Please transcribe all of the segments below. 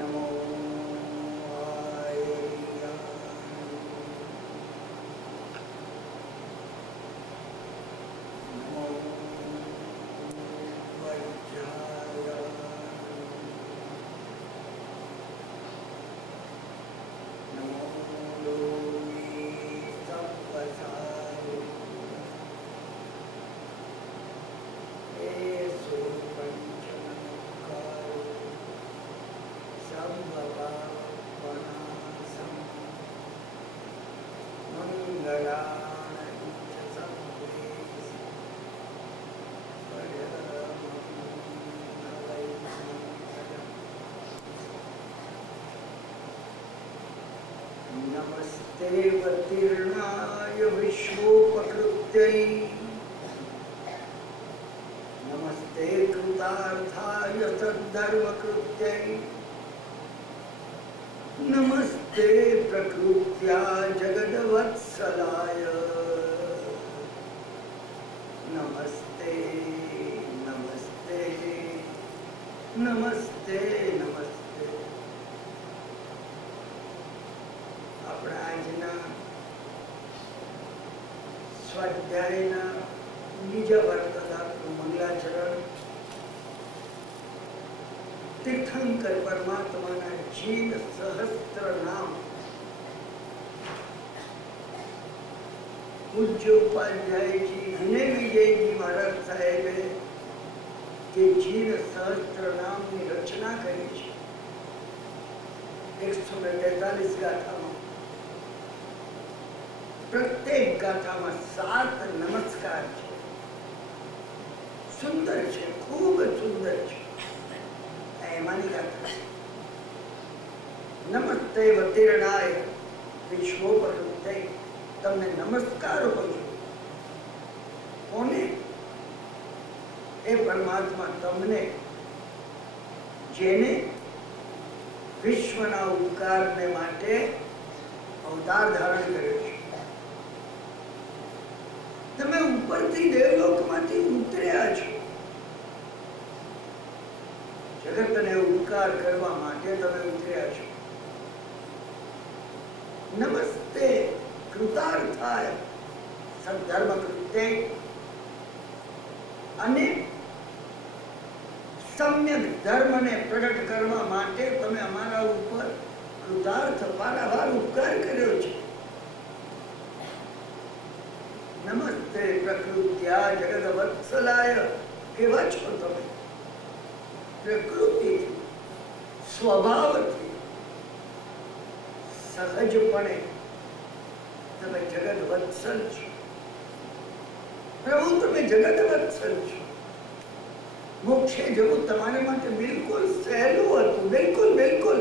नमो आर्याय नमो वज्राय नमो लोके सप्तसाय एषु पंचनमस्कार सर्वपापनाशं मंगलानि च सर्वेषु नमस्ते वतीर्णाय विश्वोपकृत्यै नमस्ते कृतार्थाय सद्धर्मकृत्यै नमस्ते प्रकृत्या जगद्वत्सलाय नमस्ते नमस्ते नमस्ते नमस्ते। अपना આજના સ્વાધ્યાયના બીજા વાર્તાલાપનું મંગલાચરણ તીર્થંકર પરમાત્માના જીન સહસ્ત્ર નામ પૂજ્ય ઉપાધ્યાયજી અને વિજયજી મહારાજ સાહેબે જે જીન સહસ્ત્ર નામની રચના કરી છે 143 ગાથામાં प्रत्येक गाथा में 7 नमस्कार है। सुंदर है, खूब सुंदर है। एमानी गाथा नमस्ते वतीर्णाय विश्वोपकृत्यै तमने नमस्कार करूं कोने ए परमात्मा तमने जेने विश्वना उपकार ने माटे अवतार धारण कर्यो छे। તમે ઉપરથી દેવલોકમાંથી ઉતર્યા છો જગતને ઉપકાર કરવા માટે તમે ઉતર્યા છો। નમસ્તે કૃતાર્થાય સદ્ધર્મ કૃત્યે અને સમ્યક ધર્મને પ્રગટ કરવા માટે તમે અમારા ઉપર કૃતાર્થ પારાવાર ઉપકાર કર્યો છે। नमस्ते प्रकृत्या जगद्वत्सलाय केवा छो तमे प्रकृति स्वभाव थी सहजपणे तमे जगद्वत्सल छो। प्रभु तमे जगद्वत्सल छो। मोक्षे जवुं तमारे माटे बिल्कुल सहेलुं हतुं। बिल्कुल बिल्कुल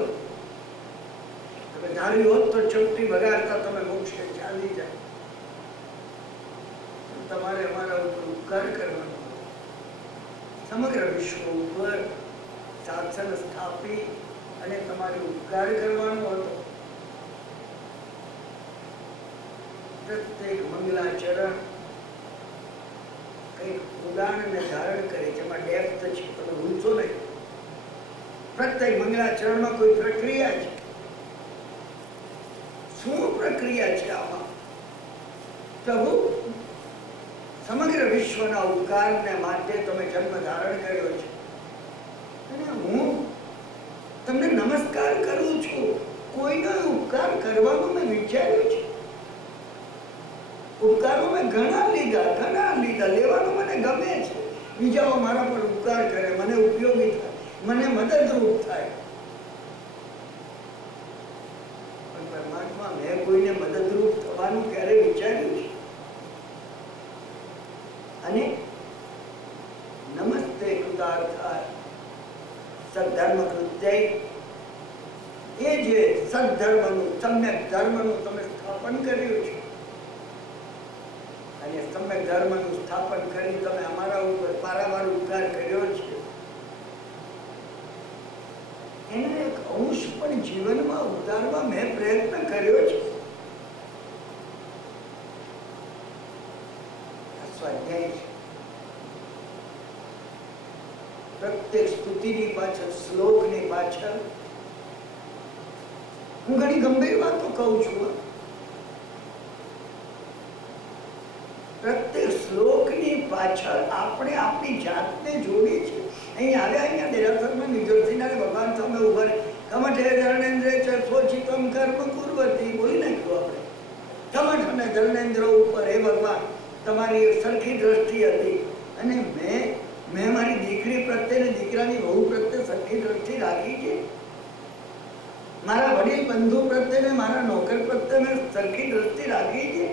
तमे धार्યું હોત તો ચપટી વગાડતા તમે મોક્ષે ચાલી જાય। તમારે અમારા ઉપર ઉપકાર કરવાનો સમગ્ર વિશ્વ ઉપર શાસન સ્થાપી અને તમારે ઉપકાર કરવાનો હતો। પ્રત્યેક મંગલાચરણ કંઈક ઉદાહરણને ધારણ કરે જેમાં ડેપ્થ છે તમે ભૂલશો નહીં। પ્રત્યેક મંગલાચરણમાં કોઈ પ્રક્રિયા છે। શું પ્રક્રિયા છે આમાં? પ્રભુ समग्र विश्वना उपकारने माटे तमे जन्म धारण कर्यो छे अने हूँ तमने नमस्कार करूं छुं। कोईनो उपकार करवानो मैं विचार्यो छे। उपकारो मैं घणा लीधा लेवानो मने गमे छे। बीजाओ मारा पर उपकार करे मने उपयोगी थाय मने मददरूप थाय पण परमात्मा मैं कोईने मददरूप थवानुं क्यारे विचार्युं छे? અને નમસ્તે કૃતાર્થાય સદ્ધર્મ કૃત્યૈ એ જે સદ્ધર્મનું સમ્યક ધર્મનું તમે સ્થાપન કર્યું છે અને સમ્યક ધર્મનું સ્થાપન કરી તમે અમારા ઉપર પારાવાર ઉપકાર કર્યો છે એનો એક અંશ પણ જીવનમાં ઉતારવા મેં પ્રયત્ન કર્યો છે। स्वाध्याय प्रत्येक स्तुति पाछळ श्लोक ने पाछळ હું ઘણી ગંભીર વાતો કહું છું. પ્રત્યેક શ્લોકની પાછળ આપણે આપણી જાતને જોડી છે. અહીં આવ્યા, અહીંયા દેરાસરમાં નિર્જરસીના ભગવાન સામે ઉભા રહે, કમઠે ધર્મેન્દ્ર સ્વચિતમ કર્મ કુર્વતી બોલી નાખ્યું આપણે. કમઠ અને ધર્મેન્દ્ર ઉપર હે ભગવાન તમારી સરખી દ્રષ્ટિ હતી અને મેં મારી દીકરી પ્રત્યે ને દીકરાની વહુ પ્રત્યે સરખી દ્રષ્ટિ રાખી છે. મારા વડીલ બંધુ પ્રત્યે ને મારા નોકર પ્રત્યે મેં સરખી દ્રષ્ટિ રાખી છે.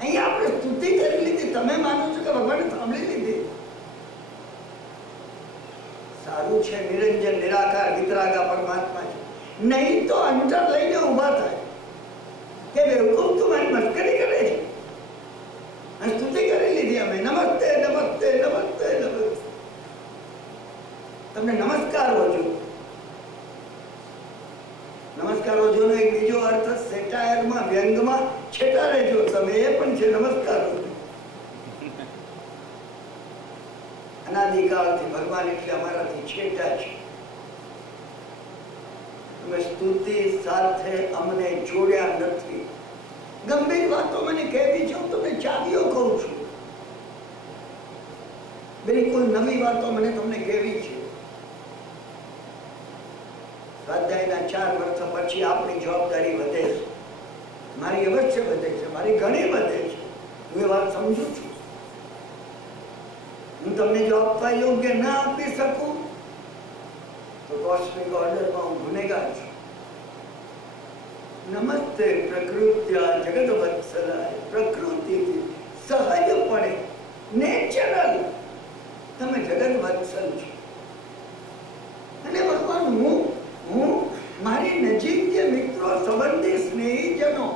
અહીંયા આપણે સ્તુતિ કરી લીધી, તમે માનો છો કે ભગવાને સાંભળી લીધી. સારું છે, નિરંજન નિરાકાર વિતરાગા પરમાત્મા છે. નહીં તો અંતર લઈને ઉભા થાય કે બેવકૂફ તું મારી મસ્કરી કરે છે. સ્તુતિ કરી લીધી અમે, નમસ્તે નમસ્તે નમસ્તે નમસ્તે. તમને નમસ્કાર હોજો. નમસ્કાર હોજો નો એક બીજો અર્થ સેટાયરમાં, વ્યંગમાં છેટા રહેજો તમે, એ પણ છે નમસ્કાર હોજો. અનાદિકાળથી ભગવાન એટલે અમારાથી છેટા છે. તમે સ્તુતિ સાથે અમને જોડ્યા નથી. ગંભીર વાતો મને કહેવી છે, હું તમને ચાવીઓ કહું છું. બિલકુલ નવી વાતો મને તમને કહેવી છે. સ્વાધ્યાયના 4 વર્ષ પછી આપણી જવાબદારી વધે છે. મારી અવશ્ય વધે છે, મારી ઘણી વધે છે. હું એ વાત સમજુ છું. હું તમને જો આપવા યોગ્ય ના આપી શકું તો કોસ્મિક ઓર્ડરમાં હું ગુનેગાર છું. નમસ્તે પ્રકૃત્યા જગત વત્સલાય. પ્રકૃતિથી સહજપણે નેચરલ તમે જગત વત્સલ છો. અને ભગવાન હું મારી નજીક જે મિત્રો, સંબંધી, સ્નેહીજનો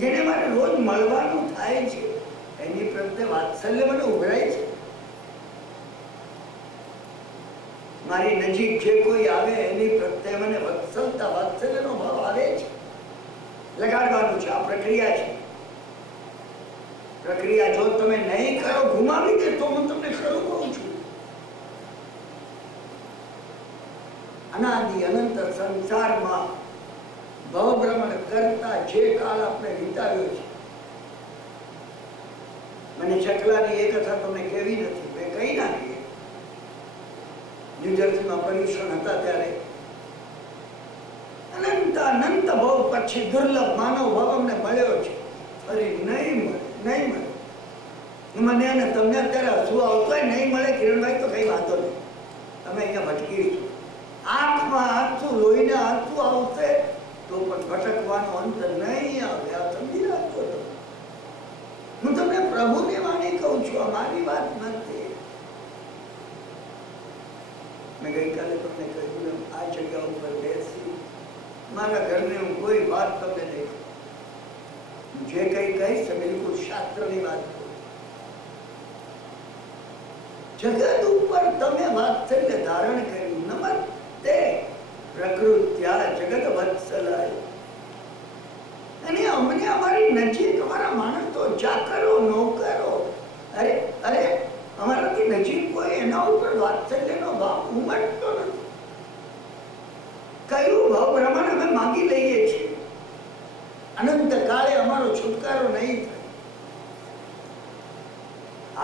જેને મારે રોજ મળવાનું થાય છે એની પ્રત્યે વાત્સલ્ય મને ઉભરાય છે. મારી નજીક જે કોઈ આવે એની પ્રત્યે મને વત્સલતા, વાત્સલ્યનો ભાવ આવે છે. લગાડવાનું છે, આ પ્રક્રિયા છે. પ્રક્રિયા જો તમે નહીં કરો, ગુમાવી દે તો હું તમને ખરું કહું છું. અનાદિ અનંત સંસારમાં ભવભ્રમણ કરતા જે કાળ આપણે વિતાવ્યો છે, મને ચકલાની એ કથા તમને કેવી નથી, મેં કહી નાખી. ન્યુજર્સીમાં પર્યુષણ હતા ત્યારે અનંત અનંત ભાવ પછી દુર્લભ માનવ ભાવ અમને મળ્યો છે. ફરી નહીં મળે. મને અને તમને અત્યારે હસવું આવતું હોય, નહીં મળે કિરણભાઈ તો કઈ વાંધો નહીં, તમે અહીંયા ભટકીશું. આંખમાં આંસુ, લોહીને આંસુ આવશે તો પણ ભટકવાનો અંત નહીં આવે. આ સમજી રાખજો. હું તમને પ્રભુની વાણી કહું છું, આ મારી વાત નથી. મેં ગઈકાલે તમને કહ્યું, આ જગ્યા ઉપર બેસી મારા ઘરને હું કોઈ વાત તમને નહીં કહું. જે કઈ કહીશ બિલકુલ શાસ્ત્રની વાત કહું. જગત ઉપર તમે વાત્સલ્ય ધારણ કર્યું. નમસ્તે પ્રકૃત્યા જગત વત્સલાય. અને અમને અમારી નજીક અમારા માણસો, ચાકરો, નોકરો, અરે અમારાથી નજીક કોઈ એના ઉપર વાત્સલ્યનો ભાવ ઉમટતો નથી. કયું ભાવ પ્રમાણે અમે માંગી લઈએ છીએ. અનંત કાળે અમારો છુટકારો નહીં થાય.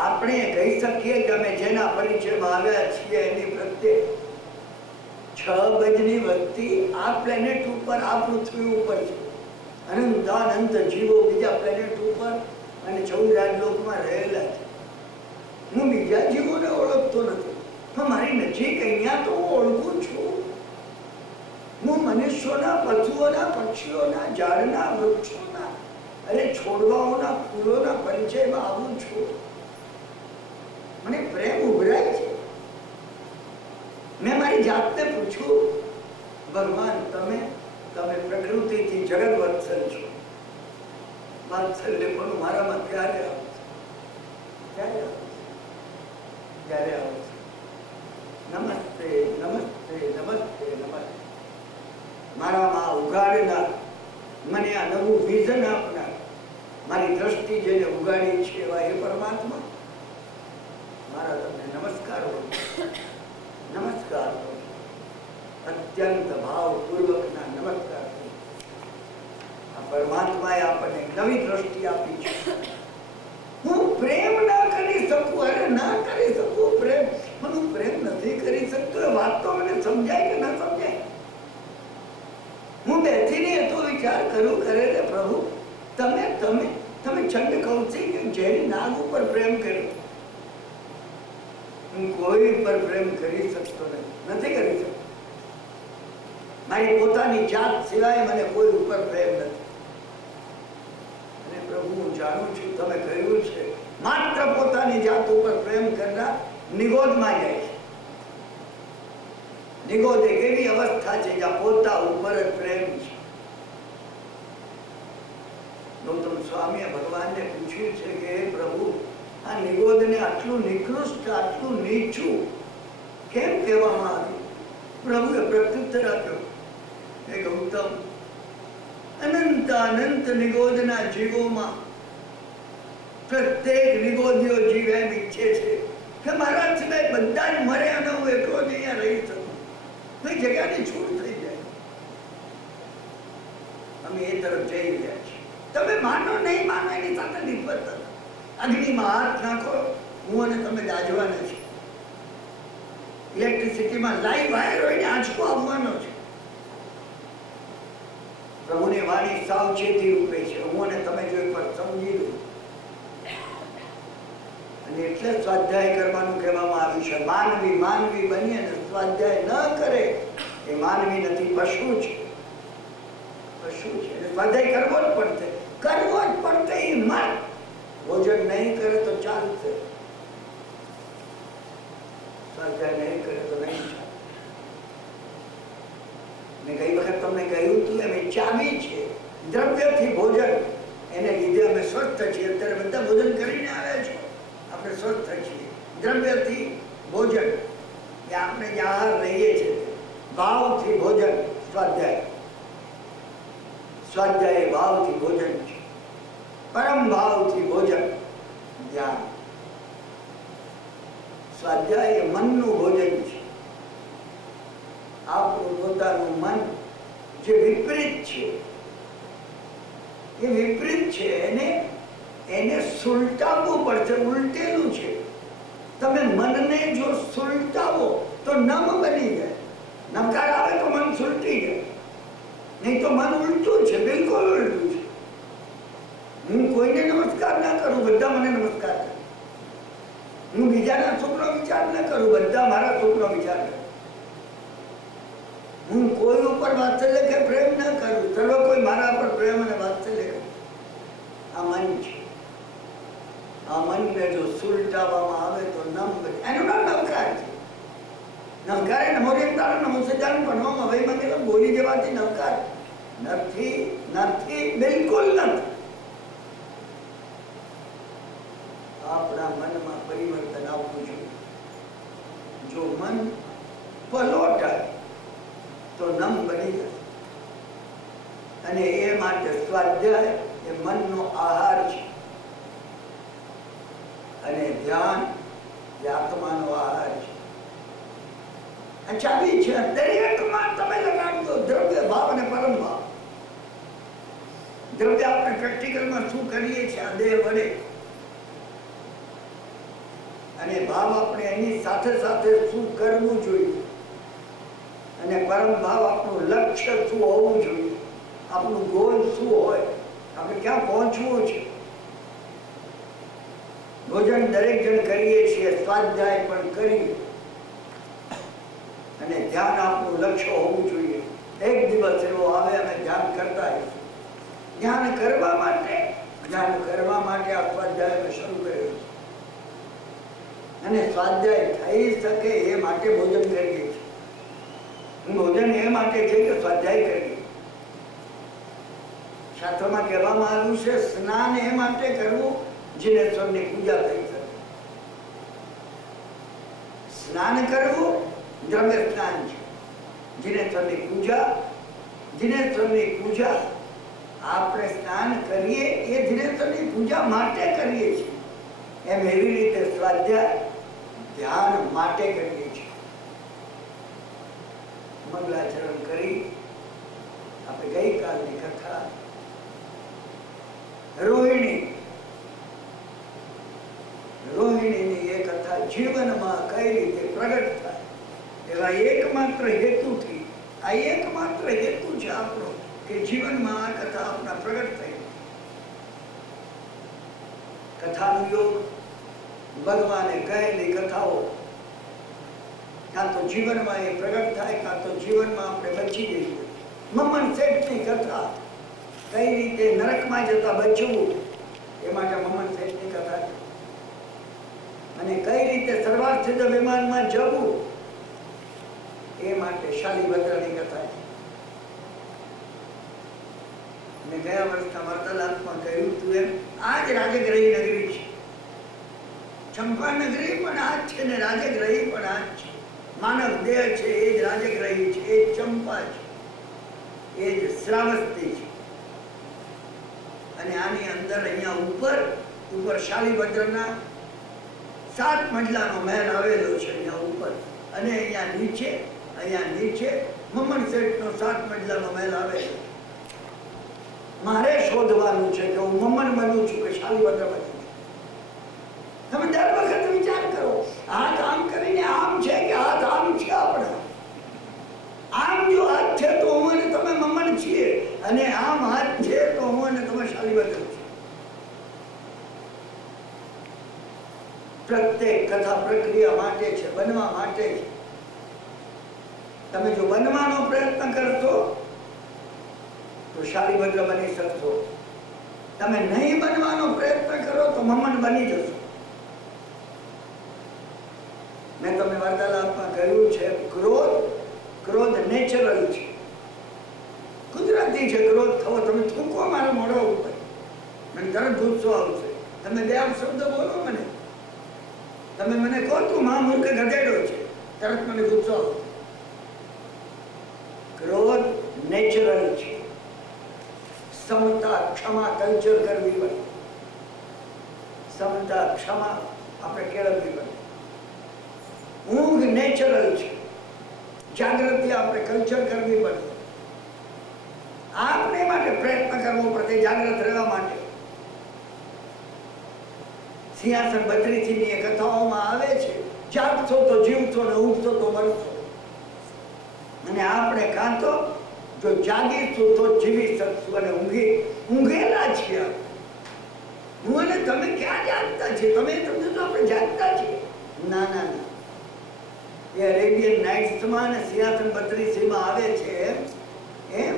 આપણે કહી શકીએ કે અમે જેના પરિચયમાં આવ્યા છીએ એની પ્રત્યે 6 ગજની વસ્તી આ પ્લેનેટ ઉપર, આ પૃથ્વી ઉપર છે. અનંતાનંત જીવો બીજા પ્લેનેટ ઉપર અને 14 રાજલોકમાં રહેલા છે. હું બીજા જીવોને ઓળખતો નથી, પણ મારી નજીક અહીંયા તો હું ઓળખું છું. હું મનુષ્યોના, પશુઓના, પક્ષીઓના, ઝાડના, વૃક્ષોના, છોડવાઓના, ફૂલોના પરિચયમાં આવું છું. મને પ્રેમ ઉભરાય છે. મેં મારી જાતને પૂછ્યું, ભગવાન તમે પ્રકૃતિથી જગત વત્સલ છો. વાત્સલ્ય પણ મારામાં ક્યારે આવશે? નમસ્તે નમસ્તે નમસ્તે નમસ્તે. મારામાં ઉગાડનાર, મને આ નવું વિઝન આપનાર, મારી દ્રષ્ટિ જેને ઉગાડી છે એવા એ પરમાત્મા, મારા તમને નમસ્કાર હોય. નમસ્કાર હોય. અત્યંત ભાવપૂર્વકના નમસ્કાર. આ પરમાત્માએ આપણને નવી દ્રષ્ટિ આપી છે. હું પ્રેમ ના કરી શકું, અરે ના કરી શકું પ્રેમ, હું પ્રેમ નથી કરી શકતો. એ વાત તો મને સમજાય કે ના સમજાય? હું બેસીને એ તો વિચાર કરું, કરે રે પ્રભુ, તમે તમે તમે ચંડ કૌશિક જેની નાગ ઉપર પ્રેમ કર્યો, હું કોઈ પર પ્રેમ કરી શકતો નથી કરી શકતો. મારી પોતાની જાત સિવાય મને કોઈ ઉપર પ્રેમ નથી. અને પ્રભુ, હું જાણું છું તમે કહ્યું છે માત્ર પોતાની જાત ઉપર પ્રેમ કરનાર નિગોદમાં જાય છે. નિગોદ એક એવી અવસ્થા છે જ્યાં પોતા ઉપર જ પ્રેમ છે. ગૌતમ સ્વામીએ ભગવાનને પૂછ્યું છે કે હે પ્રભુ, આ નિગોદને આટલું નિકૃષ્ટ, આટલું નીચું કેમ કહેવામાં આવ્યું? પ્રભુએ પ્રત્યુત્તર આપ્યો, હે ગૌતમ, અનંત અનંત નિગોદના જીવોમાં પ્રત્યેક નિગોદીઓ જીવ એમ ઈચ્છે છે કે મારા સિવાય બધા જ મરે અને હું એકલો જ અહીંયા રહી શકું. જગ્યાની છૂટ થઈ જાય. અમે એ તરફ જઈ રહ્યા છીએ. તમે માનો નહીં માનો એની સાથે નિસ્બત. અગ્નિમાં હાથ નાખો, હું અને તમે દાજવાના છે. ઇલેક્ટ્રિસિટીમાં લાઈવ વાયર હોય ને આંચકો આવવાનો છે. પ્રભુની વાણી સાવચેતી રૂપે છે. હું અને તમે જો એક વાર સમજી લો. અને એટલે સ્વાધ્યાય કરવાનું કહેવામાં આવ્યું છે. માનવી માનવી બની અને સ્વાધ્યાય ન કરે એ માનવી નથી, પશુ છે. પશુ છે. સ્વાધ્યાય કરવો જ પડશે, કરવો જ પડશે. એ મન ભોજન નહીં કરે તો ચાલશે, સ્વાધ્યાય નહીં કરે તો નહીં ચાલે. મેં ગઈ વખત તમને કહ્યું હતું એમ ચાવી છે દ્રવ્યથી ભોજન, એને લીધે અમે સ્વસ્થ છીએ. અત્યારે બધા ભોજન કરીને આવ્યા છો, આપણે સ્વસ્થ છીએ. દ્રવ્યથી ભોજન એ આપણે જે આહાર લઈએ છીએ, ભાવથી ભોજન સ્વાધ્યાય. સ્વાધ્યાય ભાવથી ભોજન છે. પરમ ભાવથી ભોજન ધ્યાન. સ્વાધ્યાય એ મનનું ભોજન છે. આપણું પોતાનું મન જે વિપરીત છે, એ વિપરીત છે, એને સુલટાવવું પડશે. ઉલટેલું છે. તમે મનને જો સુલટાવો તો નમ બની જાય. નમકાર આવે તો મન સુલટી જાય, નહીં તો મન ઉલટું છે, બિલકુલ ઉલટું છે. હું કોઈને નમસ્કાર ના કરું, બધા મને નમસ્કાર કરે. હું બીજાના સુખનો વિચાર ન કરું, બધા મારા સુખનો વિચાર કરે. હું કોઈ ઉપર વાત્સલ્ય કે પ્રેમ ન કરું, સર્વ કોઈ મારા પર પ્રેમ અને વાત્સલ્ય કરે. આ મન છે. આ મનને જો સુલટાવવામાં આવે તો નમ બને. એનું નામ નમકાર છે. નમકાર એ નમોરિયંતાળ નમોસજાન ભણવામાં વહી મંગલમ બોલી જવાથી નમકાર નથી, નથી, બિલકુલ નથી. આપણા મનમાં પરિવર્તન આવવું જોઈએ. જો મન પલોટાય તો નમ બની જશે. અને એ માટે સ્વાધ્યાય એ મનનો આહાર છે, અને ધ્યાન એ આત્માનો આહાર છે. ચાવી છે. દરેકમાં તમે લગાડજો દ્રવ્ય ભાવ અને પરમ ભાવ. દ્રવ્ય આપણે પ્રેક્ટિકલમાં શું કરીએ છીએ આ દેહ વડે, અને ભાવ આપણે એની સાથે સાથે શું કરવું જોઈએ, અને પરમ ભાવ આપણું લક્ષ્ય શું હોવું જોઈએ, આપણું ગોલ શું હોય, આપણે ક્યાં પહોંચવું છે. ભોજન દરેક જણ કરીએ છીએ, સ્વાધ્યાય પણ કરીએ, અને ધ્યાન આપણું લક્ષ્ય હોવું જોઈએ. એક દિવસ એવો આવે અને ધ્યાન કરતા રહીશું. ધ્યાન કરવા માટે આ સ્વાધ્યાય શરૂ કર્યો છે. અને સ્વાધ્યાય થઈ શકે એ માટે ભોજન કરીએ છીએ. ભોજન એ માટે છે કે સ્વાધ્યાય કરીએ. શાસ્ત્રમાં કહેવામાં આવ્યું છે સ્નાન એ માટે કરવું જીનેશ્વરની પૂજા થઈ શકે. સ્નાન કરવું દ્રવ્ય સ્નાન છે. જીનેશ્વરની પૂજા આપણે સ્નાન કરીએ એ જીનેશ્વરની પૂજા માટે કરીએ છીએ. એમ એવી રીતે સ્વાધ્યાય ધ્યાન માટે કરીએ છીએ. મંગલાચરણ કરી આપણે ગઈકાલની કથા રોહિણીની એ કથા જીવનમાં કઈ રીતે પ્રગટ થાય એવા એકમાત્ર હેતુથી, આ એકમાત્ર હેતુ છે આપણો કે જીવનમાં આ કથા આપણા પ્રગટ થઈ. કથાનો યોગ, ભગવાને કહેલી કથાઓ કાં તો જીવનમાં એ પ્રગટ થાય, કાં તો જીવનમાં આપણે બચી જઈએ. મમન શેઠની કથા કઈ રીતે નરકમાં જતા બચવું એ માટે મમન શેઠની કથા છે. અને કઈ રીતે સર્વાર્થિત વિમાનમાં જવું એ માટે શાલિભદ્રની કથા છે. મેં ગયા વર્ષના વાર્તાલાપમાં કહ્યું હતું એમ આ જ રાજગ્રહી નગરી છે. ચંપા નગરી પણ આ જ છે ને રાજગ્રહી પણ આ જ છે. માનવ દેહ છે એ જ રાજગ્રહી છે, એ જ ચંપા છે, એ જ શ્રાવસ્તી છે. અને આની અંદર અહીંયા ઉપર શાલિભદ્રના 7 મજલાનો મહેલ આવેલો છે અહીંયા ઉપર. અને અહીંયા નીચે મમન શેઠનો 7 મજલાનો મહેલ આવેલો છે. મારે શોધવાનું છે કે હું મમન બનું છું કે શાલિભદ્ર બનું છું. તમે દર વખત વિચાર કરો, હાથ આમ કરીને આમ છે કે હાથ આમ છે આપણા. આમ જો હાથ છે તો હું અને તમે મમન છીએ, અને આમ હાથ છે તો હું અને તમે શાલિભદ્ર છીએ. પ્રત્યેક કથા પ્રક્રિયા માટે છે, બનવા માટે છે. તમે જો બનવાનો પ્રયત્ન કરશો તો શાલિભદ્ર બની શકશો. તમે નહીં બનવાનો પ્રયત્ન કરો તો મમન બની જશો. મેં તમને વાર્તાલાપમાં કહ્યું છે, ક્રોધ નેચરલ છે, કુદરતી છે. ક્રોધ થવો, તમે થૂકો મારા મોઢા ઉપર, મને તરત ગુસ્સો આવશે. તમે બે શબ્દ બોલો મને, તમે મને કહો તું મહામૂર્ખ ગધેડો છે, તરત મને ગુસ્સો આવશે. ક્રોધ નેચરલ છે. સમતા ક્ષમા કલ્ચર કરવી પડે. સમતા ક્ષમા આપણે કેળવવી પડે. ઊંઘ નેચરલ છે, જાગૃતિ આપણે કલ્ચર કરવી પડે. આપણે માટે પ્રયત્ન કરવો પડે જાગૃત રહેવા માટે. સિંહાસન 32 ની કથાઓમાં આવે છે, જાગશો તો જીવશો ને ઊંઘશો તો મરશો. અને આપણે કાં તો જો જાગીશું તો જીવી શકશું, અને ઊંઘેલા છીએ. હું અને તમે ક્યાં જાગતા છીએ? તમે સમજો તો આપણે જાગતા છીએ? ના. એ અરેબિયન નાઇટ્સમાં અને સિંહાસન 32 માં આવે છે એમ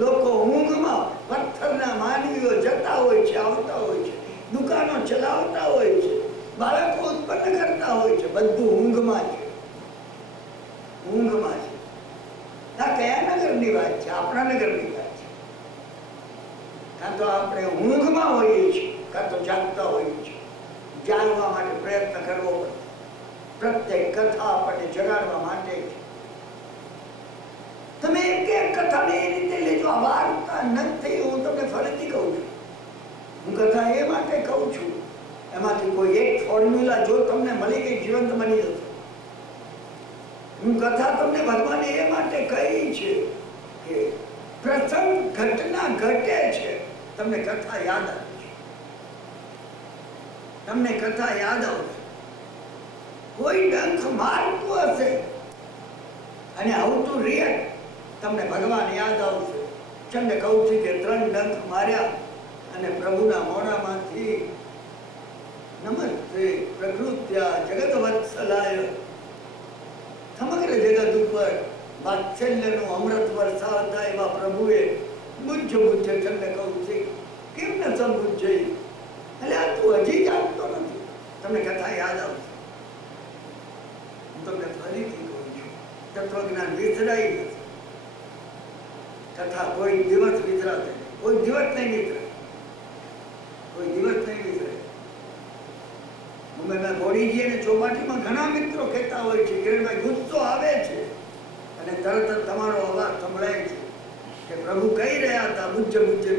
લોકો ઊંઘમાં પથ્થરના માનવીઓ જતા હોય છે, આવતા હોય છે, દુકાનો ચલાવતા હોય છે, બાળકો ઉત્પન્ન કરતા હોય છે. બધું ઊંઘમાં છે. આ કયા નગરની વાત છે? આપણા નગરની વાત છે. કાં તો આપણે ઊંઘમાં હોઈએ છીએ, કાં તો જાગતા હોઈએ છીએ. જાગવા માટે પ્રયત્ન કરવો પડે. પ્રત્યેક કથા આપણને જગાડવા માટે છે. તમે એક કથાને એ રીતે લેજો. આ વાર્તા નથી, હું તમને ફરીથી કહું છું. હું કથા એ માટે કહું છું, એમાંથી કોઈ એક ફોર્મ્યુલા જો તમને મળી ગઈ, જીવંત બની જશે. હું કથા તમને ભગવાને એ માટે કહી છે કે પ્રસંગ ઘટના ઘટે છે, તમને કથા યાદ આવશે. તમને કથા યાદ આવશે. કોઈ ડંખ મારતું હશે અને આવતું રિએક્ટ, તમને ભગવાન યાદ આવશે. ચંડ કૌશિકે 3 ડંખ માર્યા અને પ્રભુના મોઢામાંથી નમસ્તે પ્રકૃત્યા જગત વત્સલાય, સમગ્ર જગત ઉપર વાત્સલ્યનું અમૃત વરસાવતા એવા પ્રભુએ બુદ્ધ ચંડ કૌશિક કેમ ન સમબુદ્ધ એટલે આ તું હજી જાગતો નથી. તમને કથા યાદ આવશે. હું તમને ફરીથી કહું છું, તત્વજ્ઞાન વિસરાઈ નથી. કથા કોઈ દિવસ વિસરાશે, કોઈ દિવસ નહીં વિસરે, કોઈ દિવસ નહીં વિસરે. મુંબઈમાં ગોળીજી અને ચોપાટીમાં ઘણા મિત્રો કહેતા હોય છે, કિરણભાઈ ગુસ્સો આવે છે અને તરત જ તમારો અવાજ સંભળાય છે કે પ્રભુ કહી રહ્યા હતા, બુદ્ધ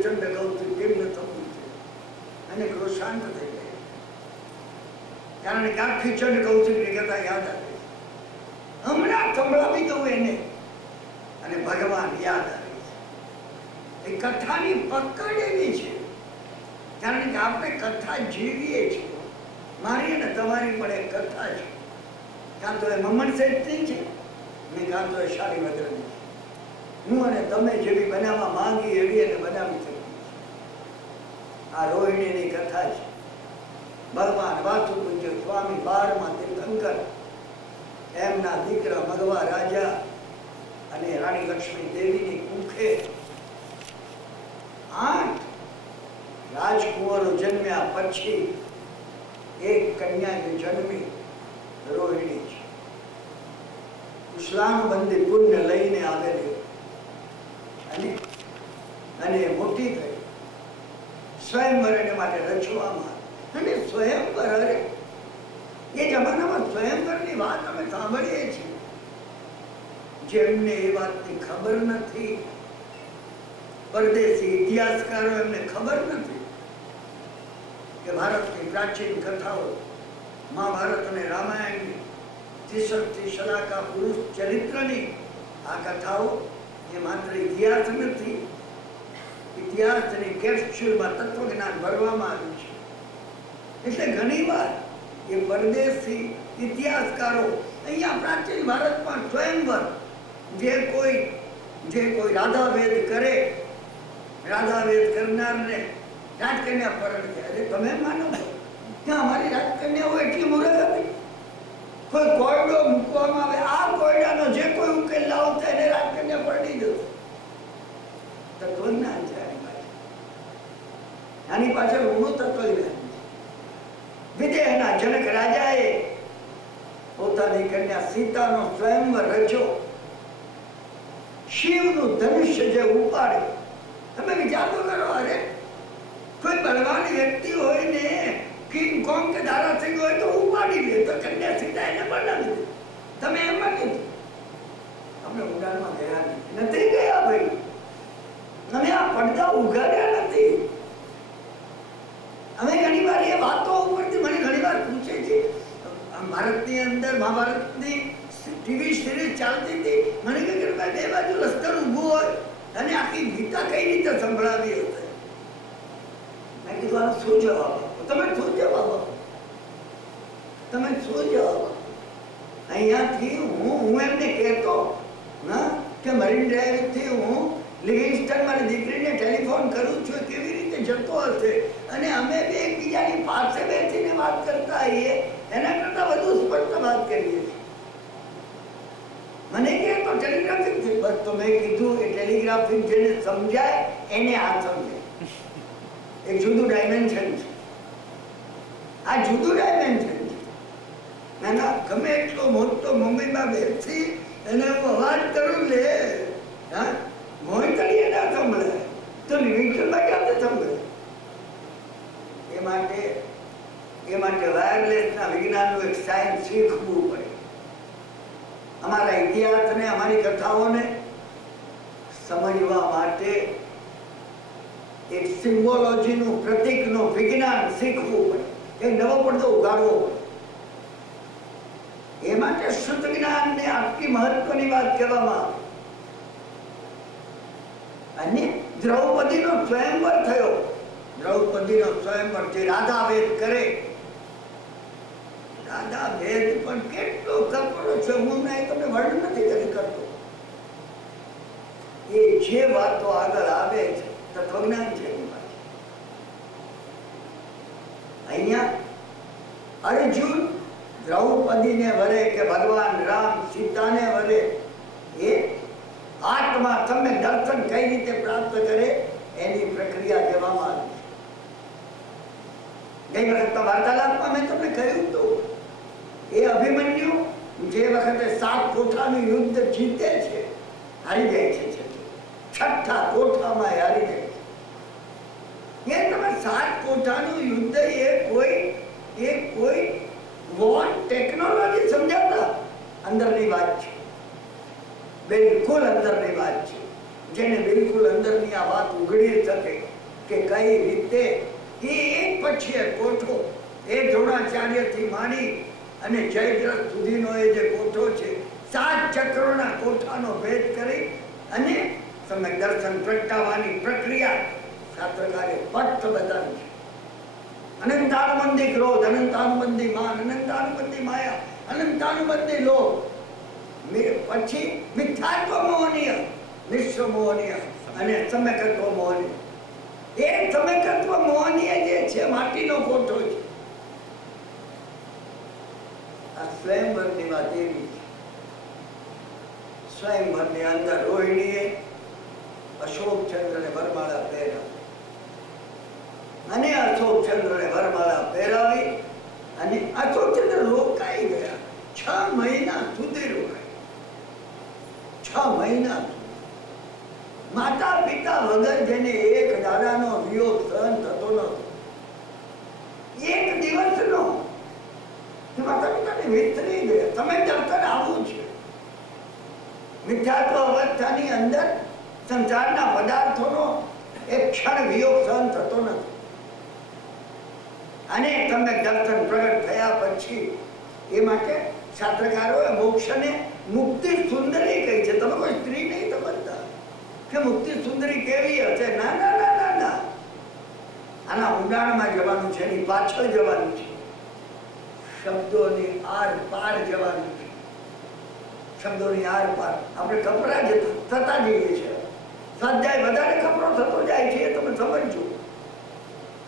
ચંડ કૌશિક કેમ ન થવું છે, અને ક્રોધ શાંત થઈ ગયા. કારણ કે આખી ચંડ કૌશિકની કથા યાદ આવે. હમણાં સંભળાવી દઉં એને, કથાની પકડ એવી છે, કારણ કે આપણે કથા જીવીએ છીએ. મારી અને તમારી પણ એક કથા છે. કાં તો એ મમન શેઠની છે ને કાં તો એ શાળીભદ્રની છે. હું અને તમે જેવી બનાવવા માંગી એવી એને બનાવી શકીએ. આ રોહિણીની કથા છે. ભગવાન વાસુપૂજ્ય સ્વામી 12મા તીર્થંકર, એમના દીકરા મગવા રાજા અને રાણી લક્ષ્મી દેવીની કુખે 8 રાજકુંવરો જન્મ્યા પછી એક કન્યા જે જન્મી રોહિણી છે. ઉસ્લાનબંધી પુણ્ય લઈને આવેલી અને મોટી થઈ. સ્વયંવર એને માટે રચવામાં. અને સ્વયંવર, અરે એ જમાનામાં સ્વયંવરની વાત અમે સાંભળીએ છીએ. જેમને એ વાતની ખબર નથી, પરદેશી ઇતિહાસકારો, એમને ખબર નથી કે ભારતની પ્રાચીન કથાઓ, મહાભારત અને રામાયણની 63 શલાકા પુરુષ ચરિત્રની આ કથાઓ એ માત્ર ઇતિહાસ નથી. ઇતિહાસની કેપ્સ્યુલમાં તત્વજ્ઞાન ભરવામાં આવ્યું છે. એટલે ઘણીવાર એ પરદેશી ઇતિહાસકારો અહીંયા પ્રાચીન ભારતમાં સ્વયંવર, જે કોઈ રાધાભેદ કરે, રાધાભેદ કરનારને રાજકન્યા પરણશે. અરે તમે માનો ત્યાં અમારી રાજકન્યાઓ એટલી મૂર્ખ હતી. કોઈ કોયડો મૂકવામાં આવે, આ કોયડાનો જે કોઈ ઉકેલ લાવશે એને રાજકન્યા પરણી જશે. તત્વજ્ઞાન છે આની પાછળ ઊંડું તત્વજ્ઞાન છે. વિદેહના જનક રાજાએ પોતાની કન્યા સીતાનો સ્વયંવર રચ્યો. શિવનું ધનુષ્ય જે ઉપાડે, તમે વિચાર તો કરો. અરે કોઈ બળવાન વ્યક્તિ હોય ને, કિંગ કોંગ કે ધારાસિંહ હોય તો ઉપાડી લે, તો કન્યા સીતા એને બનાવી દે. તમે એમ કીધું, આપણે ઉડાનમાં ગયા નથી ગયા ભાઈ. અમે આ પડદા ઉગાડ્યા નથી. અમે ઘણી વાર એ વાતો ઉપરથી મને ઘણી વાર પૂછે છે. ભારતની અંદર મહાભારતની ટીવી સિરીઝ ચાલતી હતી. મને કહે કે બે બાજુ રસ્તા ઊભું હોય અને આખી ગીતા કઈ રીતે સંભળાવી હશે. મેં કીધું આનો શું જવાબ આપો? તમે શું જવાબ આપો? તમે શું જવાબ આપો? અહીંયાથી હું એમને કહેતો કે મરીન ડ્રાઈવથી હું લિવિંગસ્ટન મારી દીકરીને ટેલિફોન કરું છું, કેવી રીતે જતો હશે. અને અમે બે એકબીજાની પાસે બેસીને વાત કરતા આવીએ, એના કરતા વધુ સ્પષ્ટ વાત કરીએ છીએ. મને કહે તો ટેલિગ્રાફિક છે. બસ તો મેં કીધું એ ટેલિગ્રાફિક જેને સમજાય એને આ સમજાય. એક જુદું ડાયમેન્શન છે. આ જુદું ડાયમેન્શન છે. નાના ગમે એટલો મોટો મુંબઈમાં બેસી અને અવાજ કરું લે, હા મોઈ તળીએ ના સંભળે તો લિવિંગસ્ટનમાં ક્યાંથી સંભળે? એ માટે વાયરલેસના વિજ્ઞાનનું એક સાયન્સ શીખવું પડે. અમારા ઇતિહાસને, અમારી કથાઓને સમજવા માટે એક સિમ્બોલોજીનું, પ્રતીકનું વિજ્ઞાન શીખવું પડે. એક નવો પડદો ઉગાડવો પડે. એ માટે શુદ્ધ જ્ઞાનને આટલી મહત્વની વાત કહેવામાં આવે. અને દ્રૌપદીનો સ્વયંવર થયો. દ્રૌપદીનો સ્વયંવર જે રાધાભેદ કરે, રાધાભેદ પણ કેટલો કપડો છે, હું તમને વર્ણન નથી કરી કરતો. એ જે વાતો આગળ આવે છે તત્વજ્ઞાન છે. અહીંયા અર્જુન દ્રૌપદીને વરે કે ભગવાન રામ સીતાને વરે, એ આત્મા તમે દર્શન કઈ રીતે પ્રાપ્ત કરે એની પ્રક્રિયા કહેવામાં આવી છે. ગઈ વખત વાર્તાલાપમાં મેં તમને કહ્યું હતું, એ અભિમન્યુ જે વખતે 7 કોઠાનું યુદ્ધ જીતે છે, હારી જાય છે. 6થા કોઠામાં હારી જાય છે. એ તમે 7 કોઠાનું યુદ્ધ એ કોઈ વોર ટેકનોલોજી સમજાતા અંદરની વાત છે. બિલકુલ અંદરની વાત છે. જેને બિલકુલ અંદરની આ વાત ઉઘડી શકે કે કઈ રીતે એ એક પછી એક કોઠો, એ દ્રોણાચાર્યથી માંડી અને જયદ્રથ સુધીનો એ જે કોઠો છે, 7 ચક્રોના કોઠાનો ભેદ કરી અને તમે દર્શન પ્રગટાવવાની પ્રક્રિયા શાસ્ત્રકારે સ્પષ્ટ બતાવી છે. અનંતાનુબંધી ક્રોધ, અનંતાનુબંધી માન, અનંતાનુબંધી માયા, અનંતાનુબંધી લોભ, પછી મિથ્યાત્વ મોહનીય, વિશ્વ મોહનીય અને સમ્યકત્વ મોહનીય. એ સમ્યકત્વ મોહનીય જે છે માટીનો કોઠો છે. આ સ્વયંવરની વાત એવી છે. સ્વયંવરની અંદર રોહિણીએ અશોક ચંદ્રને વરમાળા પહેરાવી અને અશોક ચંદ્રને વરમાળા પહેરાવી અને અશોક ચંદ્ર રોકાઈ ગયા. 6 મહિના સુધી રોકાય. 6 મહિના માતા પિતા વગર જેને એક દાદાનો વિયોગ સહન થતો નહોતો, એક દિવસનો, માતા પિતાને વિસરી ગયા. તમે દર્શન આવું છે. મિથ્યાત્વ અવસ્થાની અંદર સંસારના પદાર્થોનો એક ક્ષણ વિયોગ સહન થતો નથી. અને તમે દર્શન પ્રગટ થયા પછી એ માટે શાસ્ત્રકારોએ મોક્ષને મુક્તિ સુંદરી કહી છે. તમે કોઈ સ્ત્રી નહીં સમજતા કે મુક્તિ સુંદરી કેવી હશે. ના ના ના ના ના, આના ઊંડાણમાં જવાનું છે, એની પાછળ જવાનું છે, શબ્દોની આર પાર જવાનું છે. શબ્દોની આર પાર આપણે કપરા થતા જઈએ છીએ. સ્વાધ્યાય વધારે કપરો થતો જાય છે, એ તમે સમજો.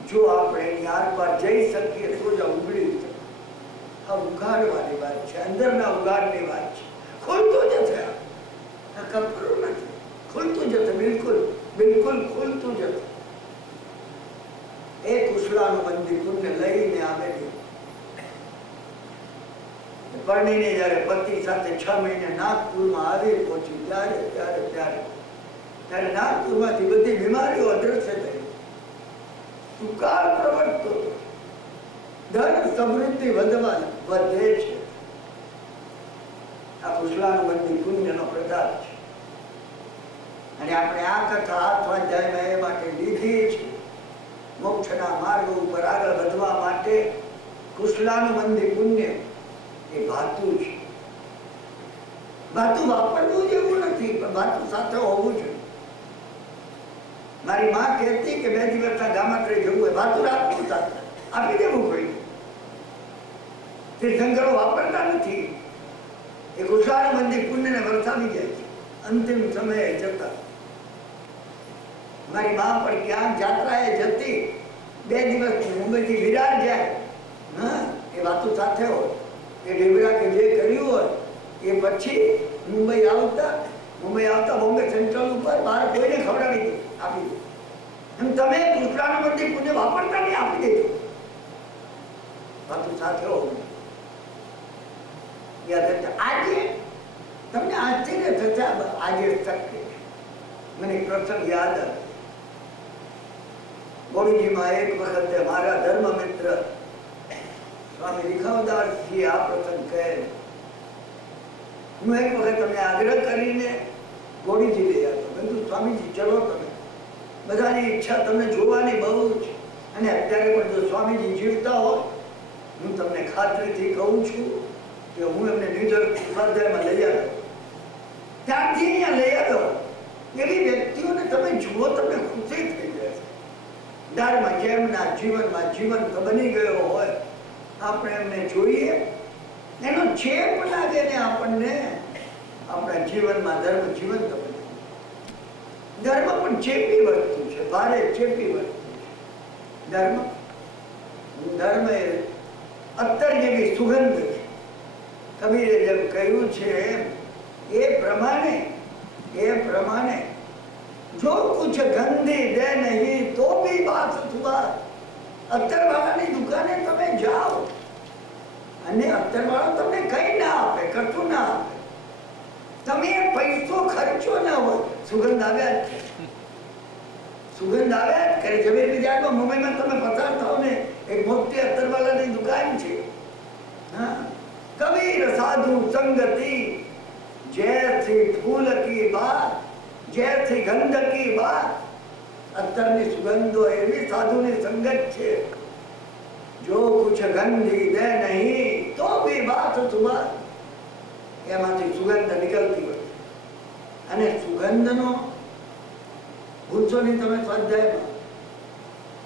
જો આપણે એની આર પાર જઈ શકીએ તો જ ઉઘડી છે. આ ઉઘાડવાની વાત છે, અંદરના ઉઘાડની વાત છે. ખુલતું જશે, આ કપરું નથી, ખુલતું જશે. બિલકુલ બિલકુલ ખુલતું જશે. એ કુશલાનું મંદિર પુણ્ય લઈને આવેલી પરણીને જયારે પતિ સાથે 6 મહિને નાગપુરમાં આવી પહોંચી ત્યારે ત્યારે ત્યારે ત્યારે નાગપુરમાંથી બધી બીમારીઓ અદ્રશ્ય થઈ. સુકાળ પ્રવર્તતો હતો. ધન સમૃદ્ધિ વધે છે. આ કુશલાનું મંદિર પુણ્યનો પ્રતાપ છે. અને આપણે આ કથા આ સ્વાધ્યાયમાં એ માટે લીધી છે. મોક્ષના માર્ગ ઉપર આગળ વધવા માટે કુશલાનું મંદિર પુણ્ય એ ભાતુ છે. ભાતુ વાપરવું જેવું નથી, પણ ભાતુ સાથે હોવું જોઈએ. મારી માં કહેતી કે 2 દિવસના ગામત્રે જવું હોય, ભાતુ રાખવું સાથે આપી દેવું કોઈ. તીર્થંકરો વાપરતા નથી. એ કુશલાનું મંદિર પુણ્યને વરસાવી જાય છે અંતિમ સમયે જતા. મારી માં પણ ક્યાંક જાત્રાએ જતી, 2 દિવસ મુંબઈથી વિરાર જાય, હા એ વાતો સાથે હોય. એ ઢેબરા કે જે કર્યું હોય એ પછી મુંબઈ આવતા બોમ્બે સેન્ટ્રલ ઉપર બહાર કોઈને ખવડાવી દે, આપી દે. એમ તમે કુશલાનું મંદિર પુણ્ય વાપરતા નહીં, આપી દેજો. વાતો સાથે હોય. આજે તમને આશ્ચર્ય થશે. આજે શક્તિ મને પ્રસંગ યાદ આવે. બોડીજીમાં એક વખતે મારા ધર્મ મિત્ર સ્વામી વિખવદાસજી આ પ્રસંગ કહે. હું એક વખત તમને આગ્રહ કરીને બોડીજી લઈ આવ્યો. બધું સ્વામીજી ચલો, તમે બધાની ઈચ્છા તમને જોવાની બહુ છે. અને અત્યારે પણ જો સ્વામીજી જીવતા હોય, હું તમને ખાતરીથી કહું છું કે હું એમને ન્યુયોર્ક સ્વાધ્યાયમાં લઈ આવ્યો. ત્યાંથી અહીંયા લઈ આવ્યો. એવી વ્યક્તિઓને તમે જુઓ, તમને ખુશી થઈ જાય. ધર્મ જેમના જીવનમાં જીવંત બની ગયો હોય, આપણે એમને જોઈએ, એનો ચેપ લાગે ને આપણને આપણા જીવનમાં ધર્મ જીવંત બને. ધર્મ પણ ચેપી વસ્તુ છે, ભારે ચેપી વસ્તુ છે. ધર્મ એ અત્તર જેવી સુગંધ છે. કબીરે જેમ કહ્યું છે એ પ્રમાણે જો કુછ ગંદી દે નહીં તો ભી બાત સુધા. અત્તરવાળાની દુકાને તમે જાઓ અને અત્તરવાળો તમને કઈ ના આપે, કશું ના આપે. તમે પૈસો ખર્ચો ના હોય, સુગંધ આવ્યા જ છે. સુગંધ આવ્યા જ કરે. ઝવેર બજારમાં મુંબઈમાં તમે પસાર થાવ ને, એક મોટી અત્તરવાળાની દુકાન છે. હા, કબીર સાધુ સંગતિ જૈસી ફૂલ કી બાત, જૈસી ગંધ કી બાત. અત્તરની સુગંધો એવી સાધુની સંગત છે. જો કુછ ગંધી દે નહીં તો ભી બાત સુબા. એમાંથી સુગંધ નીકળતી હોય. અને સુગંધનો ભૂલશો નહીં તમે સ્વાધ્યાયમાં.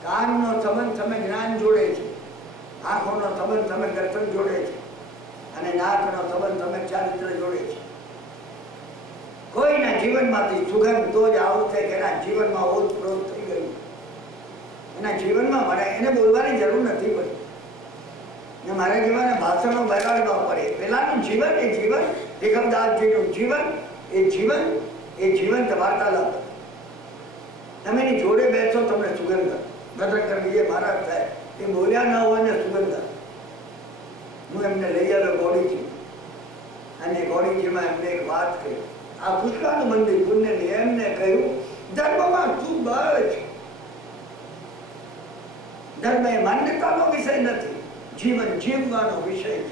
કાનનો સંબંધ તમે જ્ઞાન જોડે છે, આંખોનો સંબંધ તમે દર્શન જોડે છે, અને નાકનો સંબંધ તમે ચારિત્ર જોડે છે. કોઈના જીવનમાંથી સુગંધ તો જ આવશે કે એના જીવનમાં ઓતપ્રોત થઈ ગયું, એના જીવનમાં મને એને બોલવાની જરૂર નથી પડી ને મારા જીવનને ભાષણો બગાડવા પડે. પેલાનું જીવન એ જીવન, વિક્રમદાસજીનું જીવન એ જીવન, એ જીવંત વાર્તાલાપ. તમે એની જોડે બેસો તમને સુગંધ. ભદ્રકર બીજે મહારાજ થાય એ બોલ્યા ન હોય ને સુગંધ. હું એમને લઈ આવ્યો ગોળીજી, અને ગોળીજીમાં એમને એક વાત કહી. આ કૃષ્ણનું મંદિર પુણ્યની એમને કહ્યું ધર્મમાં શું બળ છે. ધર્મ એ માન્યતાનો વિષય નથી, જીવન જીવવાનો વિષય છે.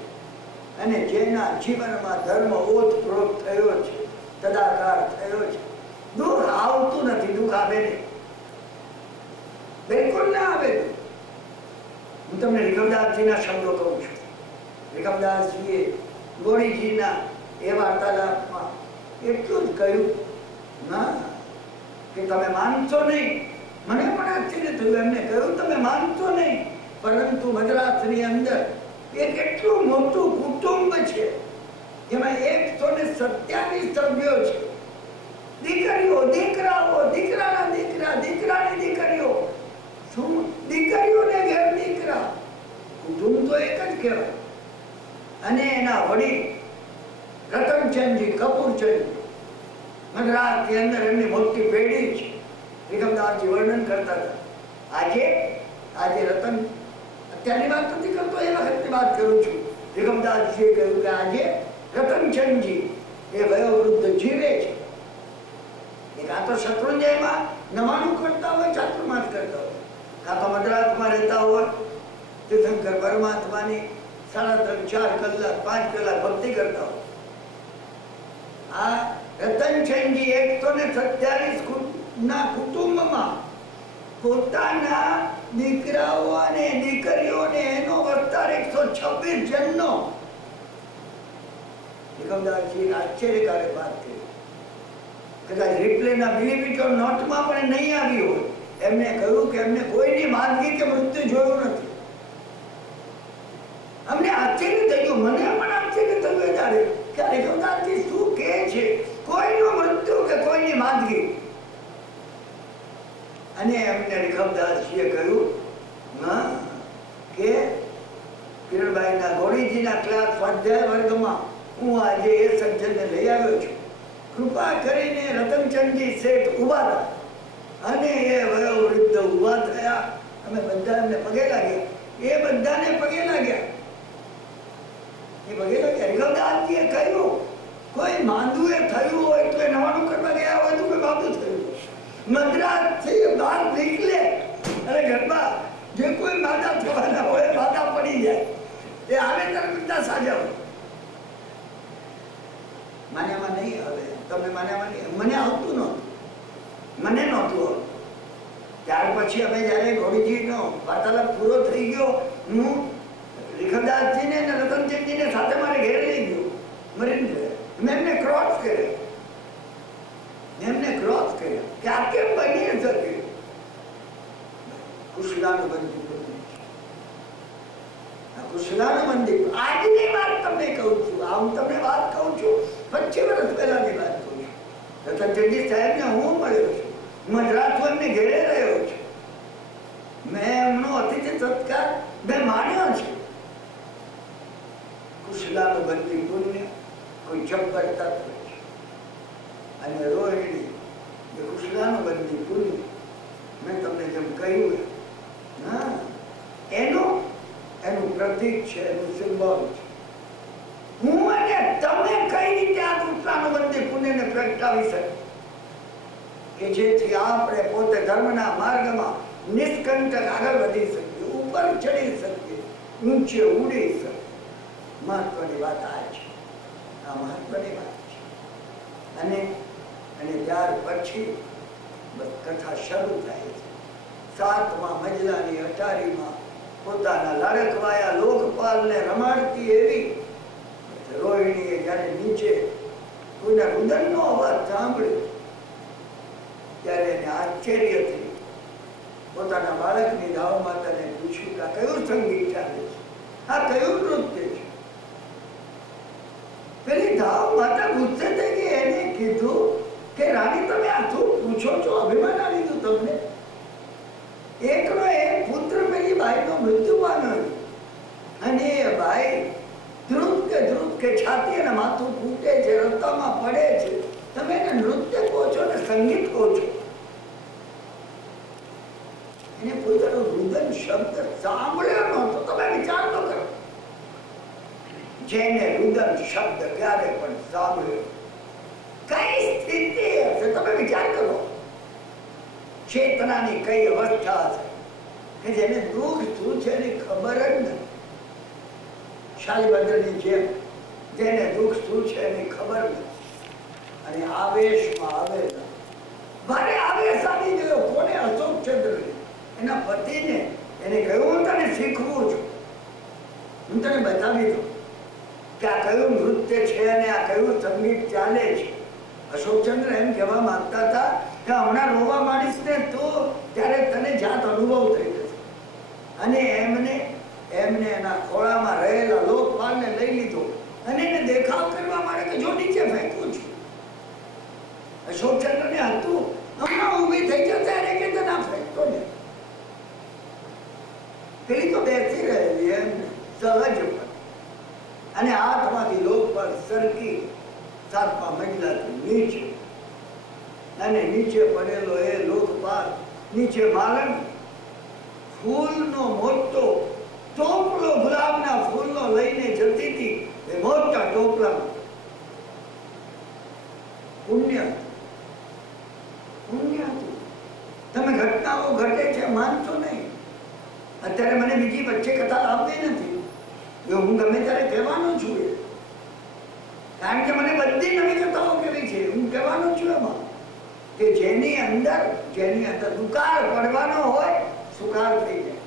અને જેના જીવનમાં ધર્મ ઓતપ્રોત થયો છે, તદાકાર થયો છે, દુઃખ આવતું નથી. દુઃખ આવે નહીં, બિલકુલ ના આવે. હું તમને વિક્રમદાસજીના શબ્દો કહું છું. વિક્રમદાસજીએ ગોળીજીના એ વાર્તાલાપમાં એટલું જ કહ્યું ના કે તમે માનશો નહીં. મને પણ આશ્ચર્ય થયું. એમને કહ્યું તમે માનશો નહીં, પરંતુ મદ્રાસની અંદર એક એટલું મોટું કુટુંબ છે, જેમાં 127 સભ્યો છે. દીકરીઓ, દીકરાઓ, દીકરાના દીકરા, દીકરાની દીકરીઓ, શું દીકરીઓને ઘેર દીકરા. કુટુંબ તો એક જ કહેવાય. અને એના વડીલ રતનચંદજી કપૂરચંદ, મદ્રાસની અંદર એમની મોટી પેઢી છે. વિક્રમદાસજી વર્ણન કરતા હતા. આજે રતન, અત્યારની વાત નથી કરતો, એ વખતની વાત કરું છું. વિક્રમદાસજીએ કહ્યું કે આજે રતનચંદજી એ વયોવૃદ્ધ જીવે છે. એ કાં તો શત્રુંજયમાં નવાનું કરતા હોય, ચાતુર્માસ કરતા હોય, કાં તો મદ્રાસમાં રહેતા હોય, તીર્થંકર પરમાત્માની 3.5, 4 કલાક, 5 કલાક ભક્તિ કરતા હોય. આ રતનચંદજી 127 ના કુટુંબમાં પોતાના દીકરાઓ અને દીકરીઓને એનો વિસ્તાર 126 જણનો. વિક્રમદાસજી આશ્ચર્યકારક વાત કરી. કદાચ રિપ્લેના મિલીમીટર નોટમાં પણ નહીં આવી હોય. એમને કહ્યું કે એમને કોઈની માંદગી કે મૃત્યુ જોયું નથી. અમને આશ્ચર્ય થયું, મને પણ આશ્ચર્ય થયું ત્યારે કે વિક્રમદાસજી શું કહે છે, કોઈનું મૃત્યુ કે કોઈની માંદગી. અને એમને વિક્રમદાસજીએ કહ્યું ના કે કિરણભાઈના ગોળીજીના ક્લાસ સ્વાધ્યાય વર્ગમાં હું આજે એ સજ્જનને લઈ આવ્યો છું. કૃપા કરીને રતનચંદજી શેઠ ઉભા હતા, અને એ વયોવૃદ્ધ ઉભા થયા. અમે બધા એમને પગે લાગ્યા. એ બધાને પગે લાગ્યા. વિક્રમદાસજીએ કહ્યું કોઈ માંદુએ થયું હોય તો એ નવાનું કરવા ગયા હોય તો કોઈ માંદું થયું. મદ્રાસથી બહાર નીકળે અને ઘરમાં જે કોઈ માદા થવાના હોય માદા પડી જાય. એ આવે ત્યારે બધા સાજા હોય. માન્યામાં નહીં આવે. તમને માન્યામાં નહીં, મને આવતું નહોતું, મને નહોતું આવતું. ત્યાર પછી અમે જયારે ગોળીજીનો વાર્તાલાપ પૂરો થઈ ગયો, હું વિક્રમદાસજીને અને રતનચંદજીને સાથે મારે ઘેર લઈ ગયો. મરીન મેં એમને ક્રોસ કર્યા. કે આ કેમ બની શકે? કુશલાનું મંદિર. કુશલાનું મંદિર આજની વાત તમને કહું છું. આ હું તમને વાત કહું છું 25 વર્ષ પહેલાની વાત કહું છું. રતનચંદજી સાહેબને હું મળ્યો છું, મદ્રાસ એમને ઘેરે રહ્યો છું. મેં એમનો અતિથિ સત્કાર મેં માણ્યો છે. કુશલાનું મંદિર પુણ્ય કોઈ જબ્બર તત્વ છે. અને રોહિણી જે કુશલાનું મંદિર પુણ્ય મેં તમને જેમ કહ્યું એનું પ્રતીક છે, એનું સિમ્બોલ છે. હું અને તમે કઈ રીતે આ કુશલાનું મંદિર પુણ્યને પ્રગટાવી શકીએ કે જેથી આપણે પોતે ધર્મના માર્ગમાં નિષ્કંટક આગળ વધી શકીએ, ઉપર ચડી શકીએ, ઊંચે ઉડી શકીએ. મહત્વની વાત આ છે. આ મહત્વની વાત છે. અને ત્યાર પછી કથા શરૂ થાય છે. 7મા મજલાની અટારીમાં પોતાના લાડકવાયા લોકપાલને રમાડતી એવી રોહિણીએ જયારે નીચે કોઈના રુદનનો અવાજ સાંભળ્યો ત્યારે એને આશ્ચર્ય પેલી ધાવ માતા ગુસ્સે થઈ ગઈ. એને કીધું કે રાણી તમે આ શું પૂછો છો? અભિમાન આવી ગયું તમને? એકનો એક પુત્ર પેલી બાઈનો મૃત્યુ પામ્યો અને એ બાઈ ધ્રુપ કે છાતી અને માથું ફૂટે છે, રસ્તામાં પડે છે. તમે એને નૃત્ય કહો છો ને સંગીત કહો છો? એને પોતાનો રુદન શબ્દ સાંભળ્યો નહોતો. તમે વિચાર ન કરો. જેને રુદન શબ્દ ક્યારે પણ સાંભળ્યો, કઈ સ્થિતિ હશે તમે વિચાર કરો. ચેતનાની કઈ અવસ્થા હશે કે જેને દુઃખ શું છે એની ખબર જ નથી. શાલીભદ્રની જેમ જેને દુઃખ શું છે એની ખબર નથી અને આવેશમાં આવેલા ભારે આવેશ આવી ગયો. કોને? અશોકચંદ્ર એના પતિને. એને કહ્યું હું તને શીખવું છું, હું તને બતાવી દઉં કે આ કયું નૃત્ય છે અને આ કયું સંગીત ચાલે છે. અશોકચંદ્ર એમ કહેવા માંગતા હતા કે હમણાં રોવા માંડીશ ને તો ત્યારે તને જાત અનુભવ થઈ જશે. અને એમને એના ખોળામાં રહેલા લોકપાલને લઈ લીધો અને એને દેખાવ કરવા માંડે કે જો નીચે ફેંકું છું. અશોકચંદ્રને હતું હમણાં ઊભી થઈ જશે અને કે ના ફેંકતો ને. પેલી તો બેસી રહેલી એમ સહજ અને હાથમાંથી લોકપાલ સરકી સાતમા મહિલાથી નીચે અને નીચે પડેલો એ લોકપાલ નીચે માલણ ફૂલનો મોટો ટોપલો ગુલાબના ફૂલનો લઈને જતી હતી. એ મોટા ટોપલામાં પુણ્ય હતું. તમે ઘટનાઓ ઘટે છે માનશો નહીં. અત્યારે મને બીજી વચ્ચે કથા લાવતી નથી. હું ગમે ત્યારે કહેવાનો છું કારણ કે મને બધી નવી કથાઓ કેવી છે. હું કહેવાનો છું એમાં કે જેની અંદર દુકાળ પડવાનો હોય સુકાળ થઈ જાય.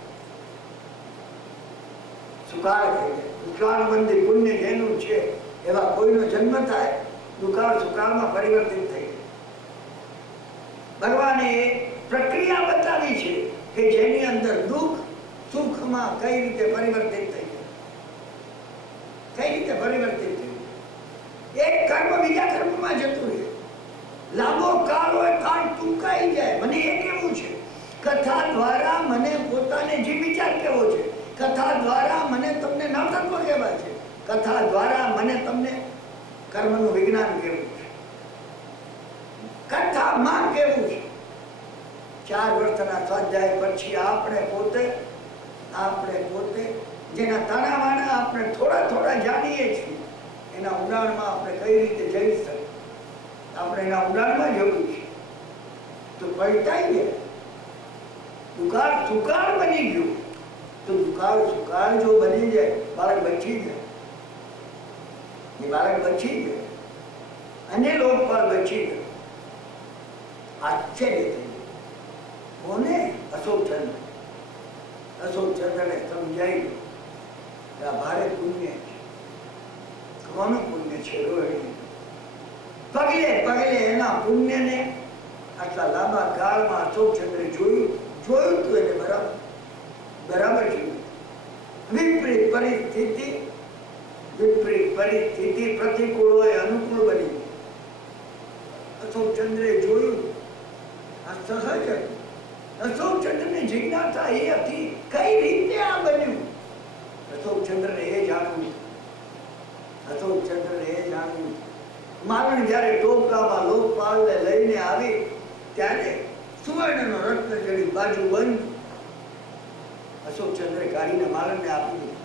દુકાળબંધી પુણ્ય જેનું છે એવા કોઈનો જન્મ થાય દુકાળ સુકાળમાં પરિવર્તિત થઈ જાય. ભગવાને પ્રક્રિયા બતાવી છે કે જેની અંદર દુઃખ સુખમાં કઈ રીતે પરિવર્તિત થઈ જાય. કઈ રીતે પરિવર્તિત થઈ જાય. એક કર્મ બીજા કર્મમાં જતું રહે. લાંબો કાળ હોય કાળ ટૂંકાઈ જાય. મને એ કેવું છે કથા દ્વારા મને પોતાને જે વિચાર કેવો છે. કથા દ્વારા મને તમને નવતત્વ કહેવાય છે. કથા દ્વારા મને તમને કર્મનું વિજ્ઞાન કેવું છે. કથામાં કેવું છે. 4 વર્ષના સ્વાધ્યાય પછી આપણે પોતે જેના તાણાવાણા આપણે થોડા જાણીએ છીએ એના ઊંડાણમાં આપણે કઈ રીતે જઈ શકીએ. આપણે એના ઊંડાણમાં જવું છે તો પલટાઈ ગયા. દુકાળ સુકાળ બની ગયું તો દુકાળ સુકાળ જો બની જાય બાળક બચી જાય. એ બાળક બચી ગયો અને લોકપાલ બચી ગયો. આશ્ચર્ય થઈ ગયું. કોને? અશોકચંદ્રને સમજાઈ ગયું કે આ ભારે પુણ્ય છે. કોનું પુણ્ય છે? રોહિણી. પગલે એના પુણ્યને આટલા લાંબા કાળમાં અશોકચંદ્રે જોયું તો એને બરાબર જોયું. વિપરીત પરિસ્થિતિ પ્રતિકૂળ હોય અનુકૂળ બની. અશોકચંદ્રે જોયું આ સહજ. અશોકચંદ્રની જિજ્ઞાસા એ હતી કઈ રીતે આ બન્યું. અશોકચંદ્રને એ જાણવું. મારણ જયારે ટોપલામાં લોકપાલને લઈને આવી ત્યારે સુવર્ણનો રત્ન જડી બાજુ બંધ. અશોકચંદ્રે કાઢીને મારણને આપી દીધું.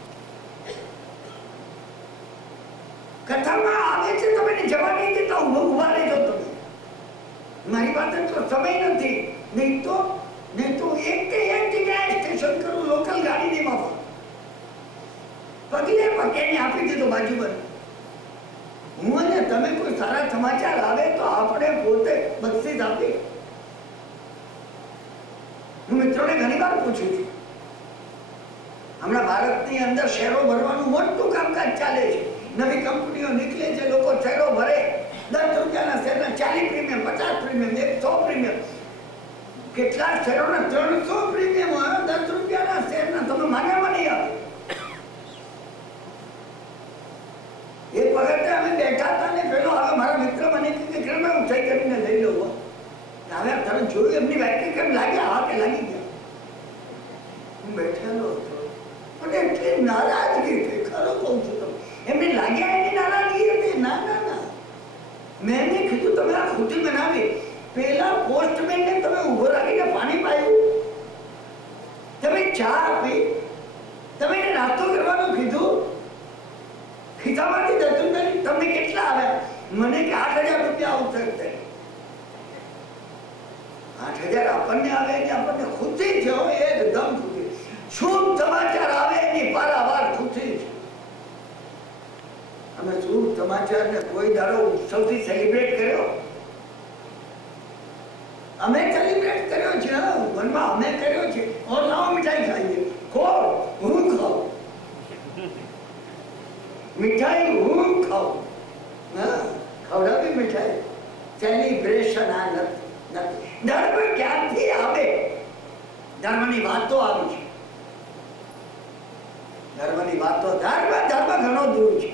કથામાં આવે છે તમે જવા નહીં દેતા. ઉભા રહેજો તમે. મારી પાસે તો સમય નથી. નહીં તો એક જગ્યાએ સ્ટેશન કરું લોકલ ગાડીની માફક પગલે પકેને આપી દીધો બાજુ બંધ. હું અને તમે કોઈ સારા સમાચાર આવે તો આપણે પોતે બક્ષિસ આપી. હું મિત્રોને ઘણી વાર પૂછું છું. હમણાં ભારતની અંદર શેરો ભરવાનું મોટું કામકાજ ચાલે છે. નવી કંપનીઓ નીકળે છે. લોકો શેરો ભરે. 10 રૂપિયાના શેરના 40 પ્રીમિયમ, 50 પ્રીમિયમ, 100 પ્રીમિયમ. કેટલાક શેરોના 300 પ્રીમિયમ હોય. 10 રૂપિયાના શેરના તમે માન્યામાં નહીં આપે. એક વખતે અમે ખુશી મનાવી. પેલા પોસ્ટમેન ને તમે ઉભો રાખીને પાણી પાયું, તમે ચા આપી, તમે એને નાસ્તો કરવાનું કીધું, ખિસ્સામાંથી દર્શન કરી. તમને કેટલા આવ્યા? મને કે 8,000 રૂપિયા આવશે. 8,000 આપણને આવે ને આપણને ખુશી છે, એકદમ ખુશી. શુભ સમાચાર આવે એની પારાવાર ખુશી છે. અમે શુભ સમાચાર ને કોઈ દાડો ઉત્સવથી સેલિબ્રેટ કર્યો? અમે સેલિબ્રેટ કર્યો છે, મનમાં અમે કર્યો છે. ઓર લાવો મીઠાઈ ખાઈએ, ખો હું ખાઉં, મીઠાઈ હું ખાઉં, ખવડાવી મીઠાઈ. સેલિબ્રેશન આ નથી. ધર્મ ક્યાંથી આવે? ધર્મની વાતો આવી છે. ધર્મની વાતો, ધર્મ ઘણો દૂર છે.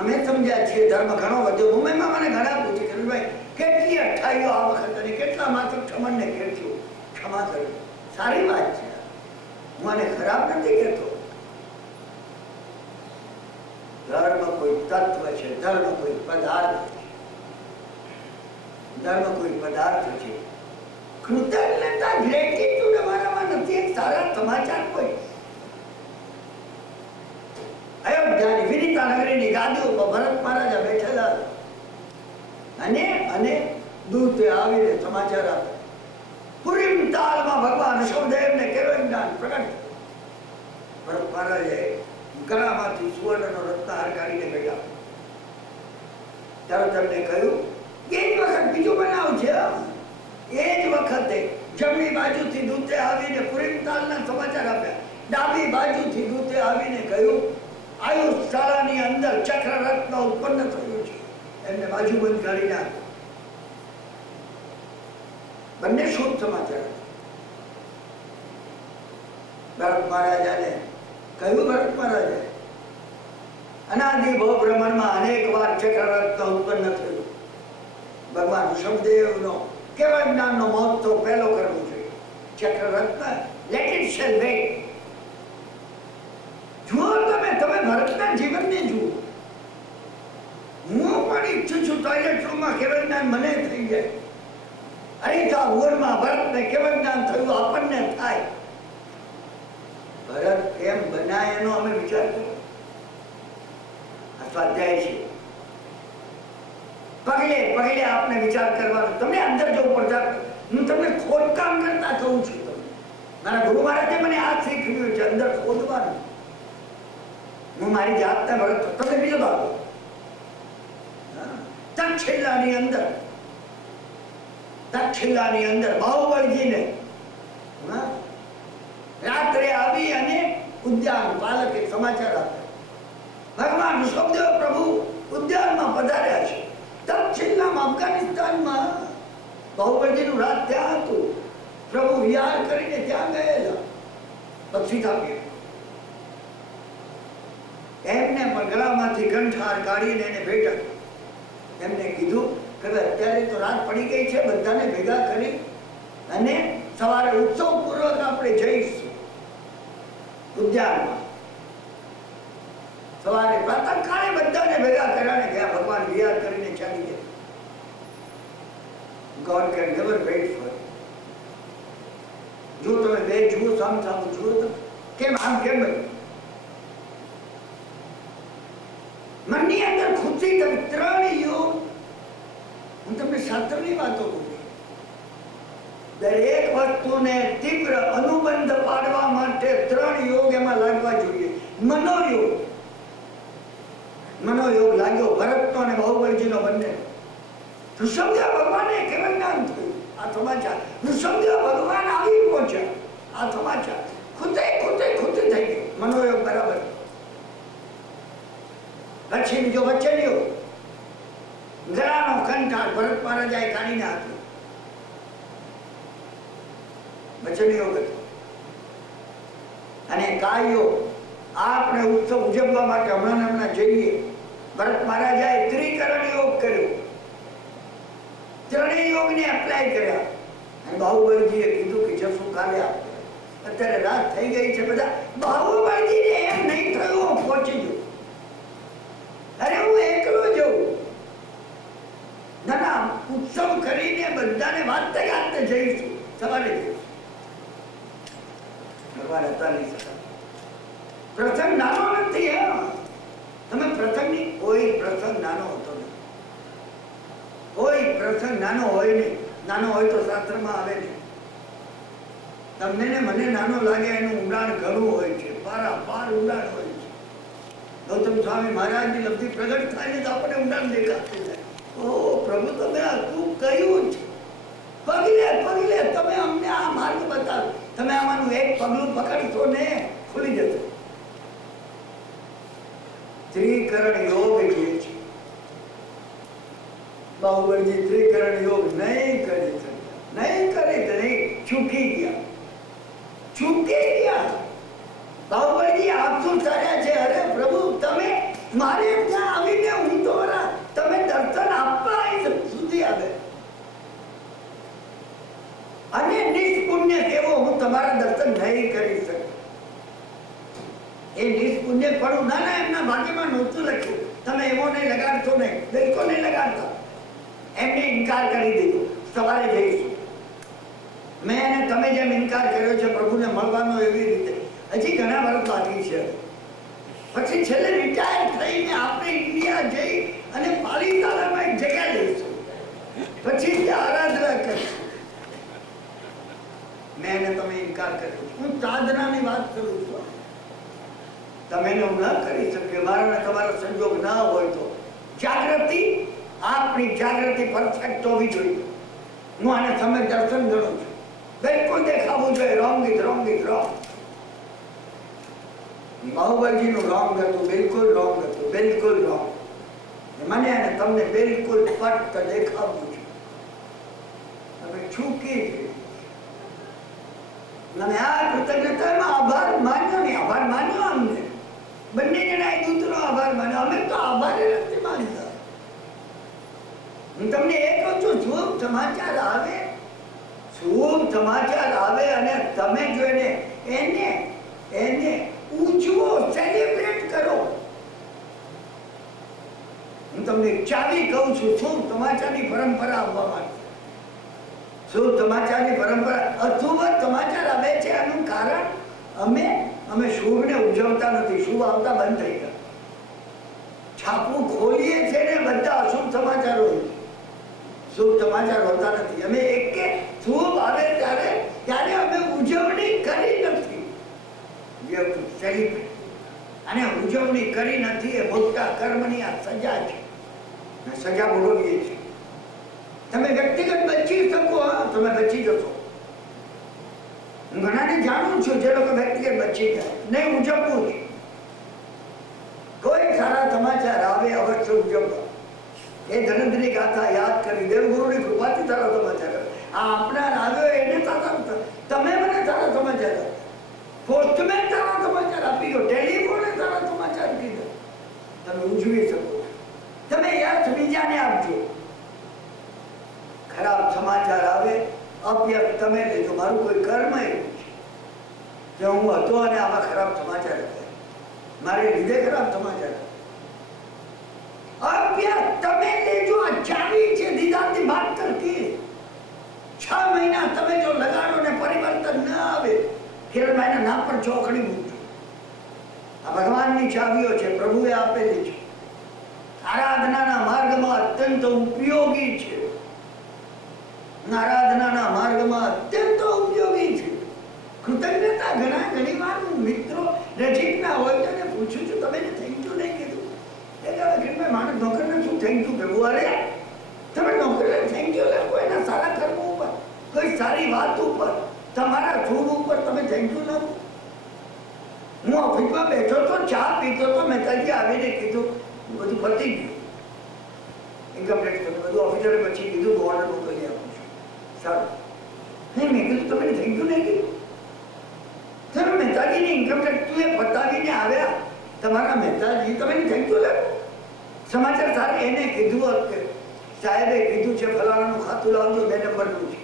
અમે સમજ્યા છીએ ધર્મ ઘણો વધ્યો. મુંબઈમાં મને ઘણા પૂછે કે ભાઈ કેટલી અઠ્ઠાઈઓ આ વખત અને કેટલા માત્ર ક્ષમણ ને કેટલું ક્ષમા કર્યું. સારી વાત છે, હું આને ખરાબ નથી કહેતો. ધર્મ કોઈ તત્વ છે, ધર્મ કોઈ પદાર્થ છે. ધર્મ કોઈ પદાર્થ છે. કૃતજ્ઞતા, ગ્રેટિટ્યુડ અમારામાં નથી. એક સારા સમાચાર કોઈ અયોધ્યાની વિનિતા નગરીની ગાદી ઉપર ભરત મહારાજા બેઠેલા અને દૂતે આવીને સમાચાર આપે. પુરીમ તાલમાં ભગવાન ઋષભદેવને કેવળ જ્ઞાન પ્રગટ. ભરત મહારાજાએ ગળામાંથી સુવર્ણનો રત્નહાર કાઢીને બેઠા. ત્યારે તેમને કહ્યું એ જ વખત બીજું બનાવ છે. એ જ વખતે જમણી બાજુથી દૂતે આવીને પુરીમ તાલના સમાચાર આપ્યા. ડાબી બાજુથી દૂતે આવીને કહ્યું આયુષ શાળાની અંદર ચક્ર રત્ન ઉત્પન્ન થયું છે. એમને બાજુ બંધ કાઢીને આપ્યું. બંને શુભ સમાચાર. ભરત મહારાજાને કહ્યું, ભરત મહારાજા અનાદિ ભવ બ્રહ્માંડમાં અનેક વાર ચક્ર રત્ન ઉત્પન્ન થયું. ભગવાન ઋષભદેવનો કેવળ જ્ઞાનનો મહોત્સવ પહેલો કરવો જોઈએ. ચક્ર રત્ન લેટ ઇટ શેલ વેઇટ. જુઓ તમે ભરતના જીવનને જુઓ. હું પણ ઈચ્છું છું ટોયલેટ રૂમમાં કેવળ જ્ઞાન મને થઈ જાય. અનિતા ભુવનમાં ભરતને કેવળ જ્ઞાન થયું, આપણને થાય. ભરત કેમ બનાય એનો અમે વિચાર કર્યો. આ સ્વાધ્યાય છે. પગલે પગલે આપણે વિચાર કરવાનો. તમને અંદર જો પડતા, હું તમને ખોદકામ કરતા કહું છું. મારા ગુરુ મહારાજે મને આ શીખવ્યું છે, અંદર ખોદવાનું. હું મારી જાતને ભરત તમને બીજો ભાગો તક્ષશિલાની અંદર બાહુબળજીને રાત્રે આવી અને ઉદ્યાન પાલકે સમાચાર આપ્યા. ભગવાન ઋષભદેવ પ્રભુ ઉદ્યાનમાં પધાર્યા છે. તક્ષશિલામાં અફઘાનિસ્તાનમાં બાહુબળજીનું રાત ત્યાં હતું. પ્રભુ વિહાર કરીને ત્યાં ગયેલા. બક્ષિસ આપ્યું. એમને પણ ગળામાંથી કંઠહાર કાઢીને એને ભેટ આપી. એમને કીધું કે અત્યારે તો રાત પડી ગઈ છે, બધાને ભેગા કરી અને સવારે ઉત્સવ પૂર્વક આપણે જઈશું ઉદ્યાનમાં. સવારે પ્રાતઃકાળે બધાને ભેગા કર્યા ગયા. ભગવાન વિહાર કરીને ચાલી ગયા. God can never wait for you. જો તમે બે જુઓ, સામ સામું જુઓ તો કેમ આમ કેમ બન્યું? મનની અંદર ખુશી. તમે ત્રણ યોગ, હું તમને શાસ્ત્રની વાતો કહું. દરેક વસ્તુને તીવ્ર અનુબંધ પાડવા માટે ત્રણ યોગ એમાં લાગવા જોઈએ. મનોયોગ લાગ્યો ભરતનો અને બાહુબળજીનો બંને. ઋષભદેવ ભગવાને કેવળ જ્ઞાન થયું. આ સમાચાર ઋષભદેવ ભગવાન આવી પહોંચ્યા. આ સમાચાર ખુશી થઈ ગઈ. મનોયોગ બરાબર. પછી બીજો વચનીયો, ગળાનો કંઠાર ભરત મહારાજાએ કાઢીને આપ્યો. વચનીયો હતો. અને કાયો આપણે ઉત્સવ ઉજવવા માટે હમણાં જઈએ. ભરત મહારાજાએ ત્રિકરણ યોગ કર્યો. ત્રણેય યોગને એપ્લાય કર્યા. અને બાહુબળજીએ કીધું કે જશું કાલે આપે. અત્યારે રાત થઈ ગઈ છે. બધા બાહુબળજીને એમ નહીં થયું હું પહોંચી ગયો. અરે હું એકલો જઉં. જઈશું, સવારે જઈશું. ભગવાન હતા નહીં શકતા. પ્રસંગ નાનો નથી. તમે પ્રસંગની કોઈ પ્રસંગ નાનો હોતો નથી. કોઈ પ્રસંગ નાનો હોય નહીં. નાનો હોય તો શાસ્ત્રમાં આવે છે. તમને ને મને નાનો લાગે એનું ઊંડાણ ઘણું હોય છે, પાર ઊંડાણ હોય છે. ગૌતમ સ્વામી મહારાજની લબ્ધિ પ્રગટ થાય ને તો આપણે ઊંડાણ દેખાતું જાય. ઓ પ્રભુ, તમે આ શું કહ્યું છે? પગલે પગલે તમે અમને આ માર્ગ બતાવો. તમે આમાંનું એક પગલું પકડશો ને ખુલી જશે. ત્રિકરણ યોગ જે છે, બાહુબળજી ત્રિકરણ યોગ નહીં કરી શક્યા. નહીં કરી તો નહીં, ચૂકી ગયા. બાહુબળજી આપશુ ચાલ્યા છે. અરે પ્રભુ, તમે મારે ત્યાં આવીને હું તો તમે દર્શન આપવા સુધી આવે અને નિષ્પુણ્ય કેવો હું તમારા દર્શન નહીં કરી શકું. એ નિષ્પુણ્ય પડું ના, એમના ભાગ્યમાં નહોતું લખ્યું. તમે એવો નહીં લગાડશો નહીં, બિલકુલ નહીં લગાડતા. એમને ઇનકાર કરી દીધો, સવારે જઈશું. મેં અને તમે જેમ ઇનકાર કર્યો છે પ્રભુને મળવાનો, એવી રીતે હજી ઘણા વર્ષ બાકી છે. પછી છેલ્લે રિટાયર થઈને આપણે ઇન્ડિયા જઈ અને પાલિતાણામાં એક જગ્યા લઈશું, પછી ત્યાં આરાધના કરીશું. મેં અને તમે ઇનકાર કર્યો. હું સાધનાની વાત કરું છું. તમે ન કરી શકે, મારા તમારો સંજોગ ના હોય તો જાગૃતિ, આપણી જાગૃતિ પરફેક્ટ હોવી જોઈએ. હું આને તમે દર્શન ગણું છું. બિલકુલ દેખાવું જોઈએ. Wrong is wrong. બાહુબળજીનું રોંગ હતું, બિલકુલ રોંગ હતું, બિલકુલ રોંગ. મને અને તમને બિલકુલ સ્પષ્ટ દેખાવું છે. તમે ચૂકી છે. તમે આ કૃતજ્ઞતામાં આભાર માન્યો ને, આભાર માન્યો અમને બંને જણાએ દૂતનો આભાર માન્યો. અમે તો આભાર નથી માનતા. હું તમને એ કહું છું, શુભ સમાચાર આવે અને તમે જોઈને એને ઉજવો, સેલિબ્રેટ કરો. હું તમને ચાવી કહું છું, શુભ સમાચારની પરંપરા આવવા માટે. શુભ સમાચારની પરંપરા, અશુભ સમાચાર આવે છે. આનું કારણ અમે શુભને ઉજવતા નથી. શુભ આવતા બંધ થઈ ગયા. છાપું ખોલીએ છે ને બધા અશુભ સમાચાર હોય છે. શુભ સમાચાર હોતા નથી. અમે એક શુભ આવે ત્યારે અમે ઉજવણી કરી નથી. અને ઉજવણી કરી નથી એ મોટા કર્મની આ સજા છે. સજા ભોગવીએ છીએ. તમે વ્યક્તિગત બચી શકો, તમે બચી જશો. હું ઘણાને જાણું છું જે લોકો વ્યક્તિગત બચી જાય. નહીં ઉજવવું છે. કોઈ સારા સમાચાર આવે અવશ્ય ઉજવવા. એ ધનંતરી ગાથા યાદ કરી, દેવગુરુની કૃપાથી સારા સમાચાર આવે. આ આપનાર આવ્યો એને સારા, તમે મને સારા સમાચાર આપો. પોસ્ટમેન સારા સમાચાર આપી ગયો, ટેલિફોને સારા સમાચાર કીધો. તમે ઉજવી શકો. તમે યશ બીજાને આપજો. ખરાબ સમાચાર આવે, અપયશ તમે લેજો. મારું કોઈ કર્મ એવું છે કે હું હતો અને આવા ખરાબ સમાચાર હતા, મારે લીધે ખરાબ સમાચાર. અપયશ તમે લેજો. આ ચાવી છે દીદારની વાત કરતી. 6 મહિના તમે જો લગાડો ને પરિવર્તન ન આવે, હિરણભાઈના નામ પર ચોકડી મૂકજો. આ ભગવાનની ચાવીઓ છે, પ્રભુએ આપેલી છે. આરાધનાના માર્ગમાં અત્યંત ઉપયોગી છે. આરાધનાના માર્ગમાં અત્યંત ઉપયોગી છે. કૃતજ્ઞતા ઘણી વાર મિત્રો નજીકના હોય તો એને પૂછું છું, તમે થેન્ક યુ નહીં કીધું. માણસ નોકરને શું થેન્ક યુ કહેવું? અરે તમે નોકરને થેન્ક યુ લખો એના સારા કર્મ ઉપર, કોઈ સારી વાત ઉપર, તમારા શુભ ઉપર તમે થેન્ક યુ લખો. હું ઓફિસમાં બેઠો તો, ચા પીતો તો, મેં ત્યાંથી આવીને કીધું બધું પતી ગયું. ઇન્કમ ટેક્સ બધું ઓફિસરે પછી કીધું બોર્ડર મોકલી આપું છું. સારું નહીં, મેં કીધું તમે થેન્ક યુ નહીં કીધું. સર મહેતાજીને ઇન્કમ ટેક્સ પતાવીને આવ્યા તમારા મહેતાજી, તમે થેન્ક યુ લખો. સમાચાર સારા એને કીધું કે સાહેબે કીધું છે ફલાણાનું ખાતું લાવજો, 2 નંબરનું છે.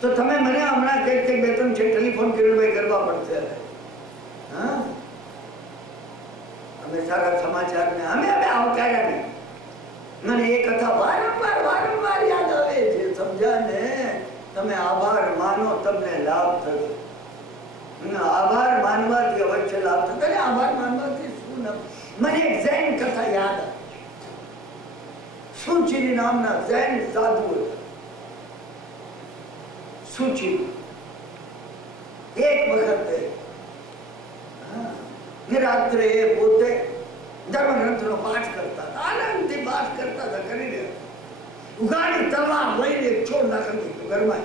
તો તમે મને હમણાં કંઈક 2-3 છે ટેલિફોન કિરણભાઈ કરવા પડશે. હા, અમે સારા સમાચારને અમે આવકાર્યા નહીં. મને એ કથા વારંવાર વારંવાર યાદ આવે છે. સમજા ને? તમે આભાર માનો તમને લાભ થશે. આભાર માનવાથી અવશ્ય લાભ થશે. આભાર માનવાથી શું લાભ? મને એક જૈન કથા યાદ આવે. સુચિની નામના જૈન સાધુ હતા. સુચિ એક વખતે રાત્રે પોતે ધર્મગ્રંથનો પાઠ કરતા હતા. આનંદથી પાઠ કરતા હતા. કરીને ઉગાડી તલવાર લઈને છોડ દાખલ કર્યો ઘરમાં.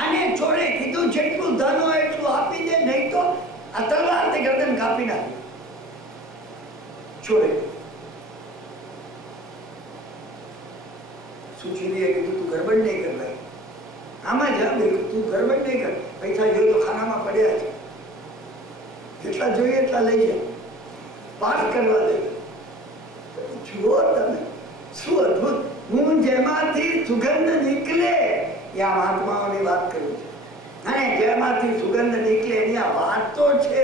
આને છોડે કીધું જેટલું ધન હોય એટલું આપી દે, નહીં તો આ તલવારથી ગરદન કાપી નાખે. છોડે સુચિરીએ કીધું તું ગરબડ નહીં કર ભાઈ, આમાં જા તું ગરબડ નહીં કર. પૈસા જોઈએ તો ખાનામાં પડ્યા છે, જેટલા જોઈએ એટલા લઈ જાય, પાઠ કરવા દે. જુઓ તમે શું અદભુત. હું જેમાંથી સુગંધ નીકળે એ આ મહાત્માઓની વાત કરું છું. અને જેમાંથી સુગંધ નીકળે એની આ વાત તો છે.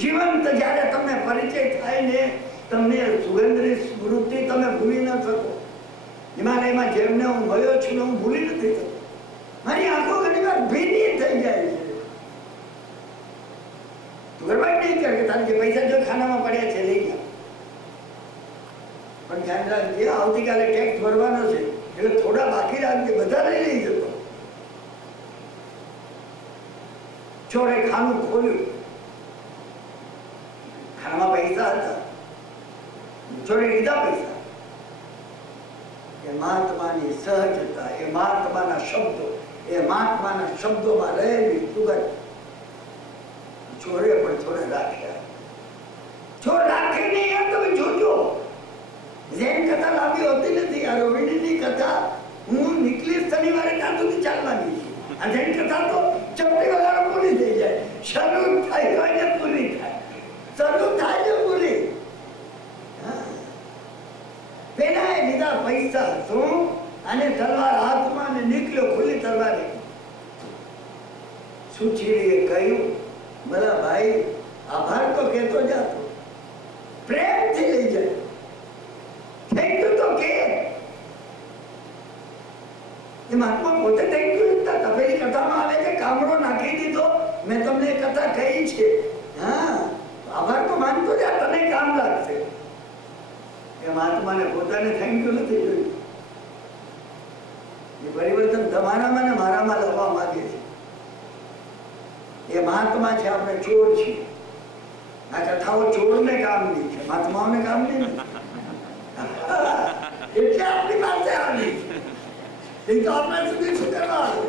જીવંત જયારે તમને પરિચય થાય ને, તમને સુગંધની સ્મૃતિ તમે ભૂલી ન શકો. હિમાલયમાં જેમને હું મળ્યો છું હું ભૂલી નથી થતો. મારી આંખો ઘણી વાર ભીની થઈ જાય છે. તું ગરબડ નહીં કર કે તારે જે પૈસા જો ખાનામાં પડ્યા છે લઈ ગયા. પણ ધ્યાન રાખજે, આવતીકાલે ટેક્સ ભરવાનો છે એટલે થોડા બાકી રાખજે, બધા લઈ લઈ જતો. ચોરે ખાનું ખોલ્યું, ખાનામાં પૈસા હતા. ચોરે લીધા પૈસા. એ મહાત્માની સહજતા, એ મહાત્માના શબ્દો, એ મહાત્માના શબ્દોમાં રહેલી સુગંધ ચોરે પણ થોડે રાખ્યા. ચોર રાખે નહીં એમ તમે જોજો. જૈન કથા લાંબી હોતી નથી. આ રોહિણીની કથા હું નીકળી શનિવારે ત્યાં સુધી ચાલવાની છે. આ જૈન કથા તો ચપટી વગાડો પૂરી થઈ જાય. શરૂ થાય હોય ને પૂરી થાય, શરૂ થાય ને પૂરી. પેલા એ લીધા પૈસા શું, અને તલવાર હાથમાં ને નીકળ્યો ખુલ્લી તલવારે. સુચિરીએ કહ્યું ભલા ભાઈ આભાર તો કહેતો જાતો, પ્રેમથી લઈ જાય. થેન્ક યુ તો કે એ મહાત્મા પોતે થેન્ક યુ હતા. તપેલી કથામાં આવે છે કામડો નાખી દીધો. મેં તમને કથા કહી છે. હા, આભાર તો માનતો જા, તને કામ લાગશે. એ મહાત્માને પોતાને થેન્ક યુ નથી જોયું. એ પરિવર્તન તમારામાં ને મારામાં લાવવા માંગે છે. એ મહાત્મા છે, આપણે ચોર છીએ. આ કથાઓ ચોરને કામની છે, મહાત્માઓને કામની નથી. એટલે આપણી પાસે આવી એ તો આપણા સુધી શું કરવા આવે?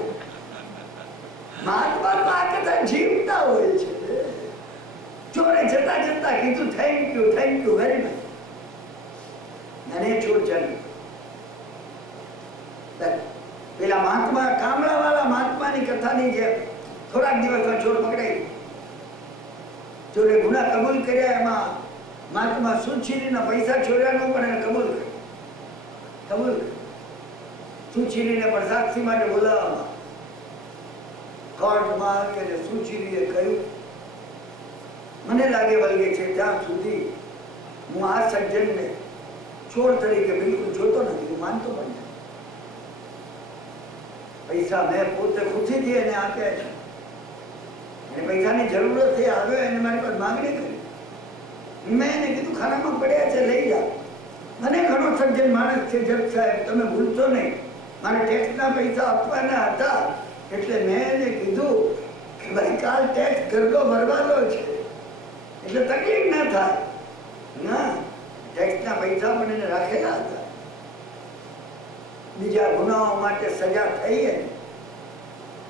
મહાત્મા તો આ કથા જીવતા હોય છે. ચોરે જતા જતા કીધું થેન્ક યુ વેરી મચ. અને ચોર ચાલ્યું. પેલા મહાત્મા, કામળા વાળા મહાત્માની કથાની જેમ થોડાક દિવસમાં ચોર પકડાઈ. ચોરે ગુના કબૂલ કર્યા. એમાં મહાત્મા સુચિરીના પૈસા ચોર્યાનો પણ એને કબૂલ કર્યું. સુચિરીને પણ સાક્ષી માટે બોલાવવામાં કોર્ટમાં કે સુચિરીએ કહ્યું મને લાગે વળગે છે ત્યાં સુધી હું આ સજ્જનને ચોર તરીકે બિલકુલ જોતો નથી, હું માનતો પણ નથી. પૈસા મેં પોતે ખુશીથી એને આપ્યા છે. એને પૈસાની જરૂરત છે, આવ્યો એને મારી પર માંગણી કરી. મેં એને કીધું ખાનામાં પડ્યા છે લઈ જા. મને ઘણો સજ્જન માણસ છે જજ સાહેબ, તમે ભૂલશો નહીં, મારે ટેક્સના પૈસા આપવાના હતા. એટલે મેં એને કીધું કે ભાઈ કાલ ટેક્સ ઘરનો ભરવાનો છે એટલે તકલીફ ના થાય. ના, ટેક્સના પૈસા પણ એને રાખેલા હતા. બીજા ગુનાઓ માટે સજા થઈ,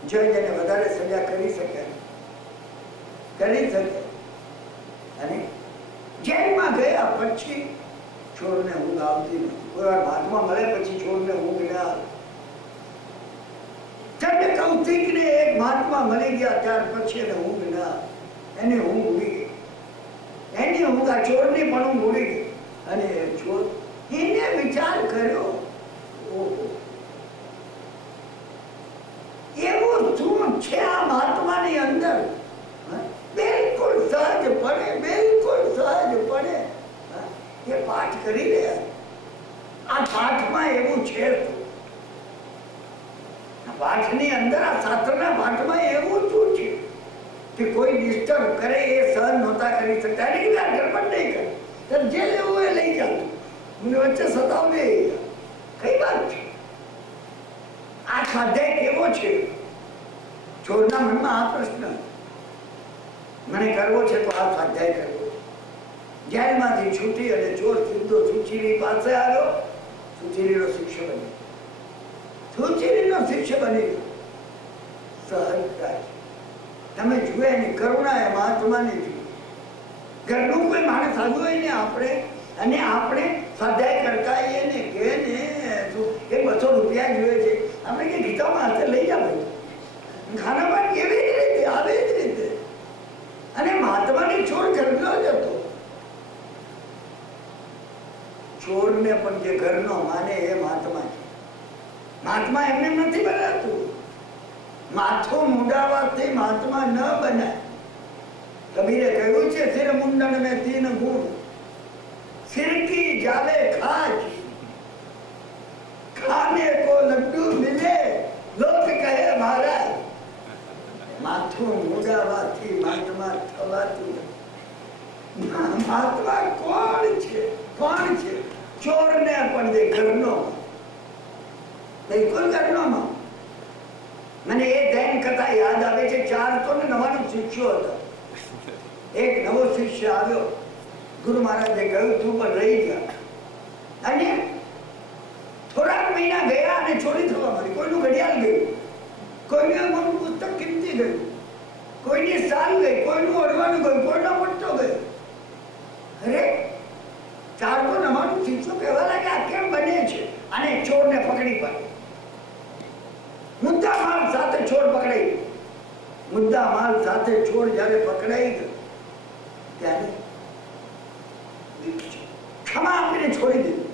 જજ એને વધારે સજા કરી શકે. અને જેલમાં ગયા પછી ચોરને ઊંઘ આવતી નથી. કોઈ વાર ભાગમાં મળે પછી ચોરને ઊંઘ ના આવે. કૌતિકને એક મહાત્મા મળી ગયા ત્યાર પછી એને ઊંઘ ના આવે. એની ઊંઘ ઉડી ગઈ. એની ઊંઘ આ ચોરની પણ ઊંઘ ઉડી ગઈ. અને ચોર એને વિચાર કર્યો એવું શું છે આ મહાત્માની અંદર? બિલકુલ સહજ પડે કરી રહ્યા. આ પાઠમાં એવું છે, પાઠની અંદર આ શાસ્ત્રના પાઠમાં એવું શું છે કે કોઈ ડિસ્ટર્બ કરે એ સહન નહોતા કરી શકતા. ગડબડ નહીં કરે, જે લેવું એ લઈ જતું, મને વચ્ચે સતાવને. કઈ વાત છે? આ સ્વાધ્યાય કેવો છે? ચોરના મનમાં આ પ્રશ્ન, મને કરવો છે તો આ સ્વાધ્યાય કરવો. જેલમાંથી છૂટી અને ચોર સીધો સુચિરી પાસે આવ્યો. સુચિરીનો શિષ્ય બન્યો. સુચિરીનો શિષ્ય બની સહજતા. તમે જુએ એની કરુણા એ મહાત્માને જુએ. ઘરનું કોઈ માણસ આવ્યું હોય ને આપણે, અને આપણે સ્વાધ્યાય કરતા આવીએ ને કે ને એ 200 રૂપિયા જોઈએ છે, આપણે કે ગીતામાં હાથે લઈ જાવ. ખાનામાં કેવી રીતે આવે જ રીતે. અને મહાત્માની ચોર ઘરનો જ હતો. ચોરને પણ જે ઘરનો માને એ મહાત્મા છે. મહાત્મા એમને નથી બનાતું. માથું મુંડાવાથી મહાત્મા ન બનાય. કબીરે કહ્યું છે, સિર મુંડન મેં 3 ગુણ, सिर की जावे खाज, खाने को लड्डू मिले लोग कहे महाराज. माथुं मुंडावाથી મહાત્મા થવાતું. મહાત્મા કોણ છે? કોણ છે? ચોરને પણ જે ઘરનો, બિલકુલ ઘરનો. મને એ ધ્યાન કથા યાદ આવે છે. 499 શિષ્યો હતા. એક નવો શિષ્ય આવ્યો. ગુરુ મહારાજે કહ્યું તું પણ રહી ગયા. અને થોડાક મહિના ગયા અને ચોરી થવા માંડી. કોઈનું ઘડિયાળ ગયું, કોઈનું પુસ્તક કિંમતી ગયું, કોઈની સાલ ગઈ, કોઈનું અડવાનું ગયું, કોઈનો પટ્ટો ગયો. અરે 499 શિષ્યો કહેવા લાગ્યા આ કેમ બને છે? અને ચોરને પકડી પાડી. મુદ્દા માલ સાથે ચોર પકડાઈ. મુદ્દા માલ સાથે ચોર જયારે પકડાઈ ગયો ત્યારે ક્ષમા આપીને છોડી દીધું.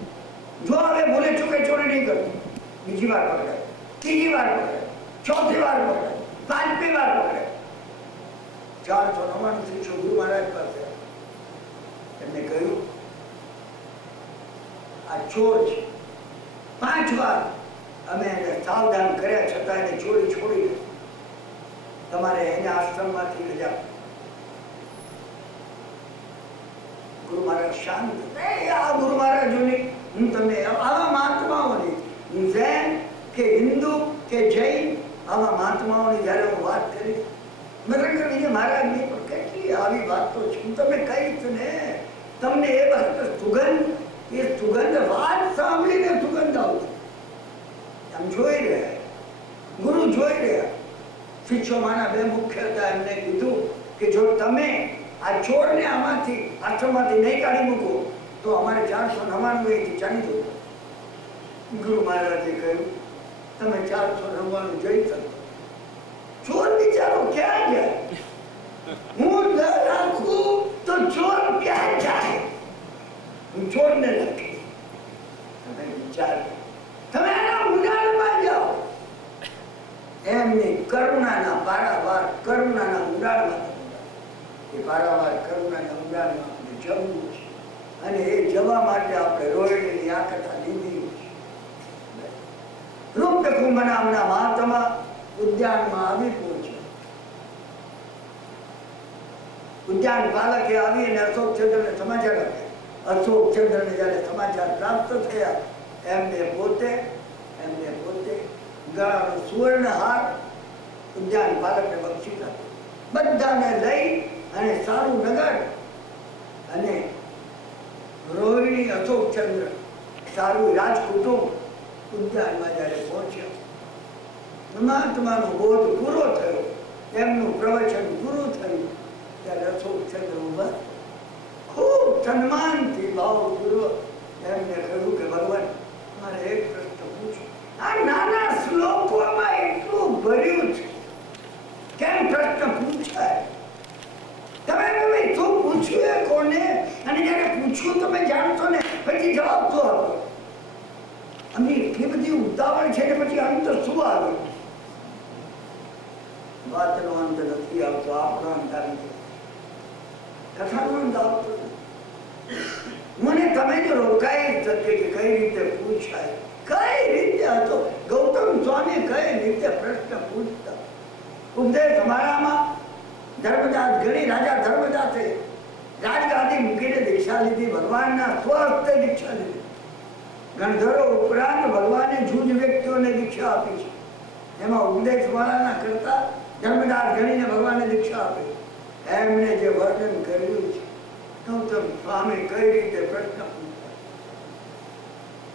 જો હવે ભૂલે ચૂકે ચોરી નહીં કરતું. બીજી વાર પકડાય, ત્રીજી વાર પકડાય, ચોથી વાર પકડાય, 5મી વાર પકડાય. 499 શિષ્યો ગુરુ મહારાજ પાસે એમને કહ્યું આ ચોર છે. 5 વાર અમે એને સાવધાન કર્યા છતાં એને ચોરી છોડી દે. તમારે એને આશ્રમમાંથી લઈ જાઓ. ગુરુ મહારાજ શાંત. આ ગુરુ મહારાજોની હું તમને આવા મહાત્માઓની જૈન કે હિન્દુ કે જૈન આવા મહાત્માઓની જયારે હું વાત કરીશ, મહારાજની પણ કેટલી આવી વાતો છે. હું તમને કહીશ ને, તમને એ વાત સુગંધ, એ સુગંધ વાત સાંભળીને સુગંધ આવશે. આમ જોઈ રહ્યા, ગુરુ જોઈ રહ્યા. શિષ્યોમાંના 2 મુખ્ય હતા. એમને કીધું કે જો તમે આ ચોરને આમાંથી આશ્રમમાંથી નહીં કાઢી મૂકો તો અમારે 499 ચાલી દો. ગુરુ મહારાજે કહ્યું તમે 499 જઈ શકો. ચોર બિચારો ક્યાં જાય? હું ન રાખું તો ચોર ક્યાં જાય? હું ચોરને રાખી. તમે વિચાર, તમે આના ઊંડાણમાં જાઓ. એમની કરુણાના પારાવાર, કરુણાના ઊંડાણમાં, એ પારાવાર કરુણાના ઊંડાણમાં આપણે જવું છે. અને એ જવા માટે આપણે રોહિણીની આ કથા લીધી છે. રૂપકુંભ નામના મહાત્મા ઉદ્યાનમાં આવી પહોંચ્યા. ઉદ્યાન પાલકે આવી અને અશોકચંદ્રને સમાચાર આપ્યા. અશોકચંદ્રને જયારે સમાચાર પ્રાપ્ત થયા, એમને પોતે ગળાનો સુવર્ણ હાર ઉદ્યાન પાલકને બક્ષી આપ્યો. બધાને લઈ અને સારું નગર અને રોહિણી, અશોકચંદ્ર, સારું રાજકુટુંબ ઉદ્યાનમાં જયારે પહોંચ્યા, મહાત્માનો બોધ પૂરો થયો, એમનું પ્રવચન પૂરું થયું, ત્યારે અશોકચંદ્ર ઉભા ખૂબ સન્માનથી ભાવપૂર્વક એમને કહ્યું કે ભગવાન મારે એક પ્રશ્ન પૂછો. આ નાના શ્લોકોમાં એટલું ભર્યું છે, કેમ પ્રશ્ન પૂછાય? તમે શું પૂછ્યું એ કોને? અને જયારે પૂછ્યું તમે જાણશો ને પછી જવાબ તો આપો. અમને એટલી બધી ઉતાવળ છે ને પછી અંત શું આવે? વાતનો અંત નથી આવતો, આપણો અંત આવી જાય. કથાનો અંત આવતો નથી. મને તમે જો રોકાઈ શકે કે કઈ રીતે પૂછાય, કઈ રીતે હતો ગૌતમ સ્વામી કઈ રીતે પ્રશ્ન પૂછતા. ઉપદેશ માળામાં ધર્મદાસ ગણી રાજા ધર્મદાસે રાજગાદી મૂકીને દીક્ષા લીધી, ભગવાનના સ્વહસ્તે દીક્ષા લીધી. ગણધરો ઉપરાંત ભગવાને જૂજ વ્યક્તિઓને દીક્ષા આપી છે. એમાં ઉપદેશ માળાના કરતા ધર્મદાસ ગણીને ભગવાને દીક્ષા આપી. એમણે જે વર્ણન કર્યું છે ગૌતમ સ્વામી કઈ રીતે પ્રશ્ન પૂછતા.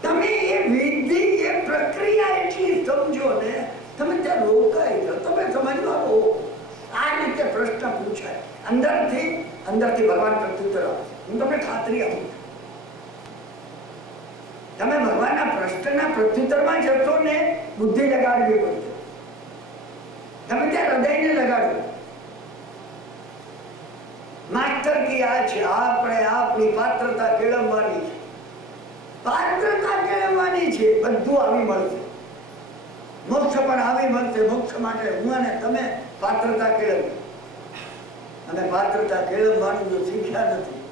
તમે એ વિધિ એ પ્રક્રિયા એટલી સમજો ને તમે ત્યાં રોકાઈ જાઓ. તમે સમજવાનો આ રીતે પ્રશ્ન પૂછાય. અંદરથી ભગવાન પ્રત્યુત્તર આપશે. હું તમને ખાતરી આપું છું. તમે ભગવાનના પ્રશ્નના પ્રત્યુત્તરમાં જશો ને બુદ્ધિ લગાડવી પડશે. તમે ત્યાં હૃદયને લગાડો. માસ્ટર કી આ છે, આપણે આપણી પાત્રતા કેળવવાની છે. પાત્રતા કેળવવાની છે. બધું આવી મળશે. મોક્ષ પણ આવી મળશે. મોક્ષ માટે હું અને તમે પાત્રતા કેળવવી. અને પાત્રતા કેળવવાનું જો શીખ્યા નથી,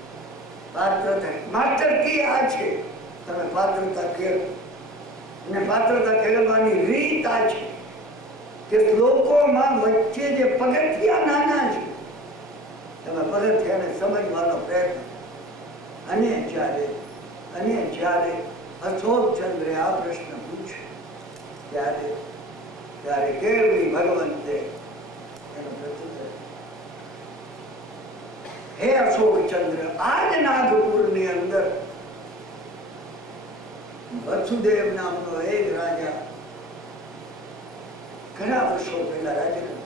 પાત્રતા માસ્ટર કી આ છે, તમે પાત્રતા કેળવો. અને પાત્રતા કેળવવાની રીત આ છે કે શ્લોકોમાં વચ્ચે જે પગથિયા નાના છે તમે પગથિયાને સમજવાનો પ્રયત્ન. અને જ્યારે અશોકચંદ્રે આ પ્રશ્ન પૂછ્યો ત્યારે કેળવી ભગવંતે એનો પ્રત્યુત્તર, હે અશોકચંદ્ર, આજ નાગપુરની અંદર વસુદેવ નામનો એક રાજા ઘણા વર્ષો પહેલા રાજા હતો.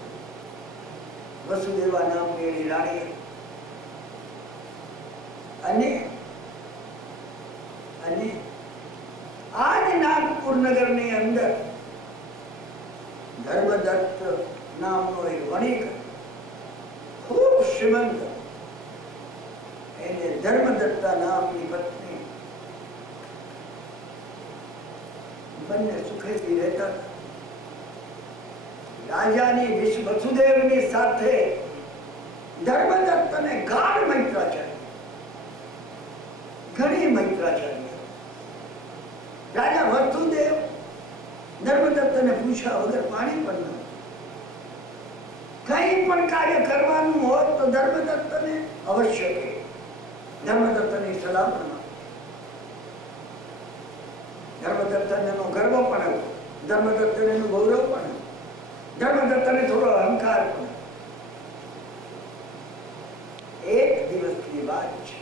વસુદેવા નામની એની રાણી અને આજ નાગપુર નગરની અંદર ધર્મદત્ત નામનો એક વણિક ખૂબ શ્રીમંત, એને ધર્મદત્તા નામની પત્ની, બંને સુખેથી રહેતા. રાજાની વસુદેવની સાથે ધર્મદત્તને ગાઢ મૈત્રાચાર્ય, ઘણી મૈત્રાચાર્ય. રાજા વસુદેવ ધર્મદત્તને પૂછ્યા વગર પાણી પણ ન, કઈ પણ કાર્ય કરવાનું હોત તો ધર્મદત્તને અવશ્ય કહે. ધર્મદત્તની સલાહ પણ, ધર્મદત્તને ગર્વ પણ હતો, ધર્મદત્તને ગૌરવ પણ, ધર્મદત્તને થોડો અહંકાર પણ. એક દિવસની વાત છે.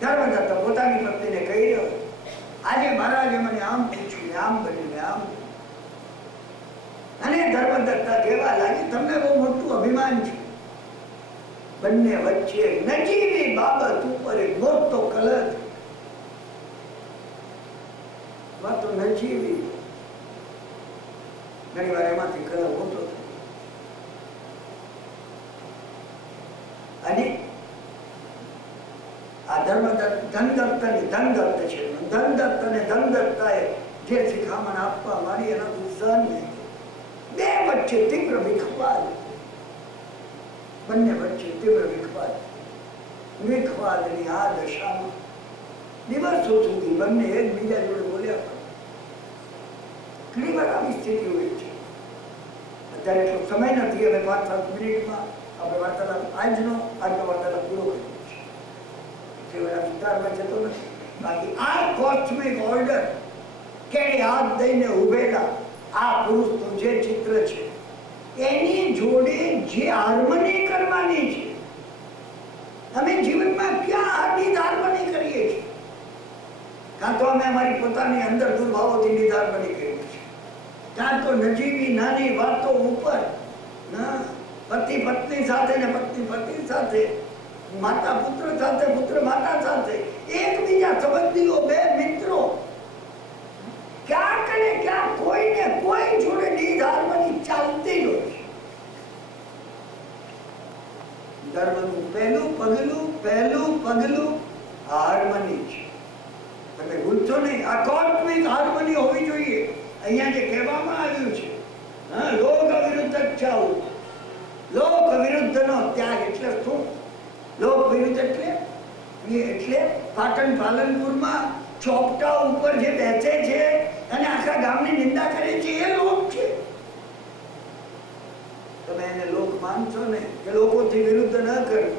ધર્મદત્ત પોતાની પત્નીને કહી રહ્યો, આજે મહારાજે મને આમ પૂછ્યું, આમ બન્યું, આમ. અને ધર્મદત્તા કહેવા લાગી, તમને બહુ મોટું અભિમાન છે. બંને વચ્ચે નજીવી બાબત ઉપર એક મોટો કલહ. વાતો નજીવી, ઘણી વાર એમાંથી કલહ મોટો થાય. અને આ ધનદત્ત છે. ધનદત્ત અને ધનદત્તાએ જે શિખામણ આપવા માંડી એનાથી સહન નહીં. બે વચ્ચે તીવ્ર વિખવાદ, બંને વચ્ચે તીવ્ર વિખવાદની આ દશામાં દિવસો સુધી બંને એકબીજા જોડે બોલ્યા પણ. ઘણી વાર આવી સ્થિતિ હોય છે. અત્યારે એટલો સમય નથી, હવે 5-7 મિનિટમાં આપણે વાર્તાલાપ આજનો વાર્તાલાપ પૂરો કરીએ છીએ. વિસ્તારમાં જતો નથી. બાકી આ કોસ્મિક ઓર્ડર કેળે હાથ દઈને ઉભેલા આ પુરુષનું જે ચિત્ર છે એની જોડે જે હાર્મની કરવાની છે. અમે જીવનમાં ક્યાં આની હાર્મની કરીએ છીએ? કાં તો અમે અમારી પોતાની અંદર દુર્ભાવોથી નિધાર્મની કરીએ છીએ, કાં તો નજીવી નાની વાતો ઉપર પતિ પત્ની સાથે ને પત્ની પત્ની સાથે, માતા પુત્ર સાથે, પુત્ર માતા સાથે, એકબીજા સંબંધીઓ, બે મિત્રો, ક્યાંક ને ક્યાંક કોઈને કોઈ જોડે નિધાર્મની ચાલતી જ હોય છે. ધર્મનું પહેલું પગલું હાર્મની છે. તમે ભૂલશો નહીં, આ કોસ્મિક હાર્મની હોવી જોઈએ. અહીંયા જે કહેવામાં આવ્યું છે, લોક વિરુદ્ધ ચાવું, લોક વિરુદ્ધનો ત્યાગ એટલે શું? લોક વિરુદ્ધ એટલે એટલે પાટણ પાલનપુરમાં ચોપટા ઉપર જે બેસે છે અને આખા ગામની નિંદા કરે છે એ લોક છે. તમે એને લોક માનશો ને કે લોકોથી વિરુદ્ધ ન કરવું.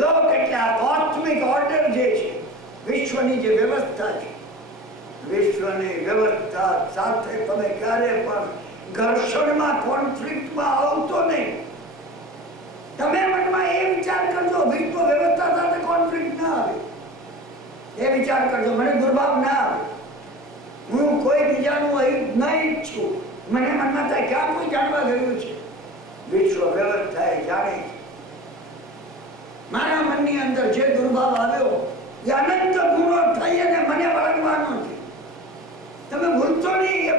લોક એટલે આ કોસ્મિક ઓર્ડર જે છે, વિશ્વની જે વ્યવસ્થા છે, વિશ્વની વ્યવસ્થા સાથે તમે ક્યારે પણ ઘર્ષણમાં કોન્ફ્લિક્ટમાં આવતો નહીં. તમે મનમાં એ વિચાર કરજો વિશ્વ વ્યવસ્થા સાથે કોન્ફ્લિક્ટ ના આવે. એ વિચાર કરજો મને દુર્ભાવ ના આવે. હું કોઈ બીજાનું અહિત નહીં ઈચ્છું. મને મનમાં થાય ક્યાં કોઈ જાણવા ગયું છે. વિશ્વ વ્યવસ્થા એ જાણે છે. મારા મનની અંદર જે દુર્ભાવ આવ્યો એ અનંત ગુણો થઈ અને મને વળગવાનો છે. તમે ભૂલશો નહીં કે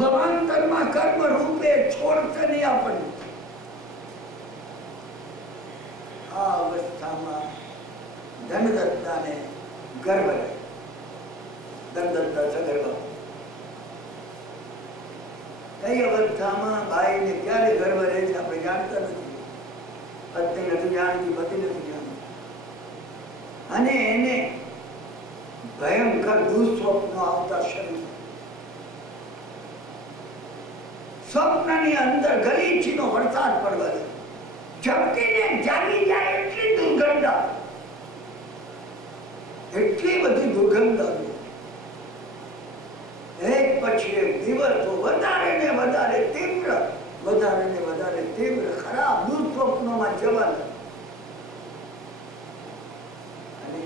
ભવાંતરમાં કર્મ રૂપે છોડશે નહીં આપણને. આ અવસ્થામાં ધનદત્તાને ગર્વ રહે. ધનદત્તા સગર્ભ. કઈ અવસ્થામાં ભાઈને ક્યારે ગર્વ રહે છે આપણે જાણતા નથી. પત્ની નથી જાણતી, પતિ નથી જાણતી. અને એને ભયંકર દુઃસ્વપ્નો આવતા શરૂ. સ્વપ્નની અંદર ગલીચીનો વરસાદ પડવા દે. ઝપકીને જાગી જાય એટલી દુર્ગંધ આવે. એટલી બધી દુર્ગંધ આવી. એક પછી એક દિવસો વધારે ને વધારે તીવ્ર, વધારે ને વધારે તીવ્ર ખરાબ દુઃસ્વપ્નોમાં જવાના. અને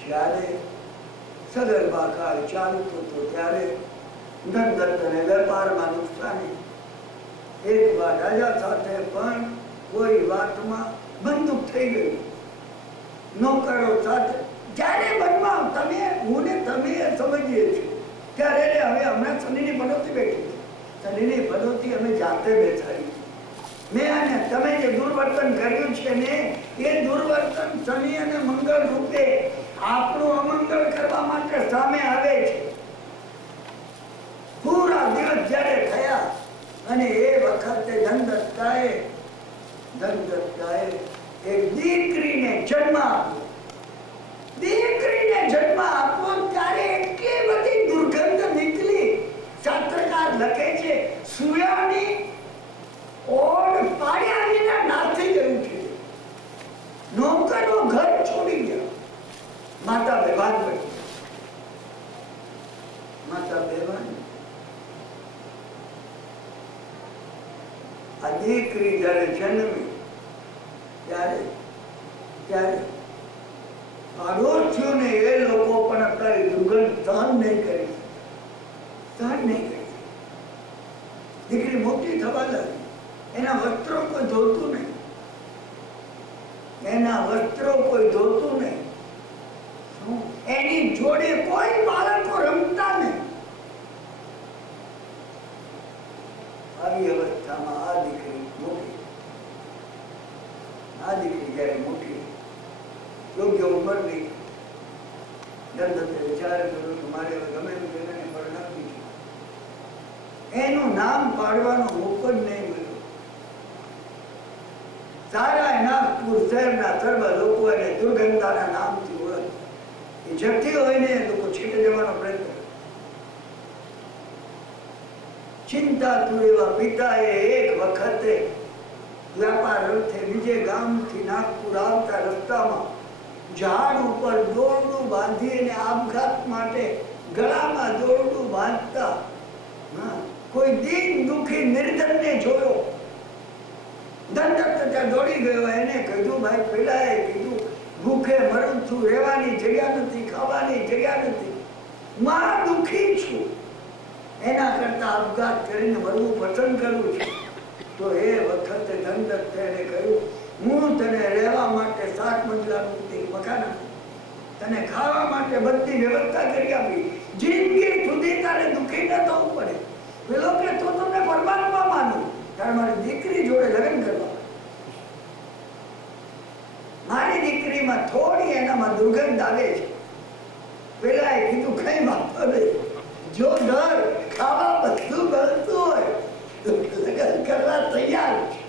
જ્યારે સગર્ભા કાળ ચાલતો હતો ત્યારે ધનદત્તને વેપારમાં નુકસાની. એક વાર રાજા સાથે પણ કોઈ વાતમાં બંદૂક થઈ ગયું. નોકરો સાથે જ્યારે મનમાં તમે હું ને તમે સમજીએ છીએ ત્યારે હવે હમણાં શનિની પનોતી બેઠી છે. શનિની પનોતી અમે જાતે બેસાડી. મેં અને તમે જે દુર્વર્તન કર્યું છે ને એ દુર્વર્તન શનિ અને મંગળ રૂપે આપણું અમંગળ કરવા માટે સામે આવે છે. પૂરા દિવસ જ્યારે થયા અને એ વખતે ધનદત્તાએ એક દીકરીને જન્મ આપ્યો. દીકરીને જન્મ આપવો ત્યારે એટલી બધી દુર્ગંધ નીકળી. શાસ્ત્રકાર લખે છે સુયાની ઓડ પાડ્યા વિના નાસી ગયું છે. નોકરો ઘર છોડી ગયા. માતા બેભાન બની. માતા બેભાન. આ દીકરી જયારે જન્મી ત્યારે પાડોશીઓને એ લોકો પણ અત્યારે દુર્ગંધ સહન નહીં કરી. દીકરી મોટી થવા લાગી. એના વસ્ત્રો કોઈ ધોતું નહીં. એની જોડે કોઈ બાળકો રમતા નહીં. આવી અવસ્થામાં આ દીકરી જયારે મોટી યોગ્ય ઉંમરની, ધનદત્તે વિચાર કર્યો કે મારે ગમે તે જણાને પરણાવવી છે. એનું નામ પાડવાનો મોકો જ નહીં મળ્યો. સારા નાગપુર શહેરના સર્વ લોકો એને દુર્ગંધાના નામથી ઓળખે. એ જતી હોય ને લોકો છેટે જવાનો પ્રયત્ન કરે. ચિંતાતુર એવા પિતાએ એક વખતે વ્યાપાર અર્થે બીજે ગામથી નાગપુર આવતા રસ્તામાં ઝાડ ઉપર દોરડું બાંધીને આપઘાત માટે ગળામાં દોરડું બાંધતા કોઈ દીન દુખી નિર્ધનને જોયો. ધનદત્ત ત્યાં દોડી ગયો. એને કીધું ભાઈ પેલાએ કીધું ભૂખે મરું છું, રહેવાની જગ્યા નથી, ખાવાની જગ્યા નથી, મહા દુખી છું. એના કરતા આપઘાત કરીને મરવું પસંદ કરું છું. તો એ વખતે ધનદત્તે એને કહ્યું હું તને રહેવા માટે 7 મંજલાનું મકાન આપું, તને ખાવા માટે બધી વ્યવસ્થા કરી આપી, જિંદગી સુધી તારે દુઃખી ન થવું પડે. પેલો કે તો તમને પરમાત્મા માનું, તારે મારી દીકરી જોડે લગ્ન કરવા. મારી દીકરીમાં થોડી એનામાં દુર્ગંધ આવે છે. પેલા એ કીધું કઈ વાંધો નહીં, જો ડર ખાવા બધું ગળતું હોય તો લગ્ન કરવા તૈયાર છે.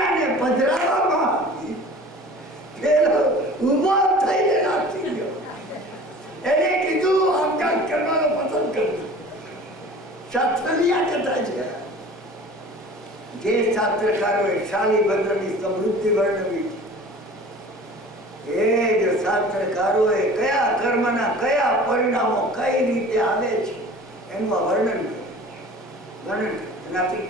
કન્યાને પધરાવવામાં પેલો ઉભો થઈને નાચી ગયો. એને કીધું આપઘાત કરવાનો પસંદ કરજો. શાસ્ત્રીય કથા છે. જે શાસ્ત્રકારોએ શાલીભદ્રની સમૃદ્ધિ વર્ણવી છે, એ જ શાસ્ત્રકારોએ કયા કર્મના કયા પરિણામો કઈ રીતે આવે છે એનું આ વર્ણન નથી.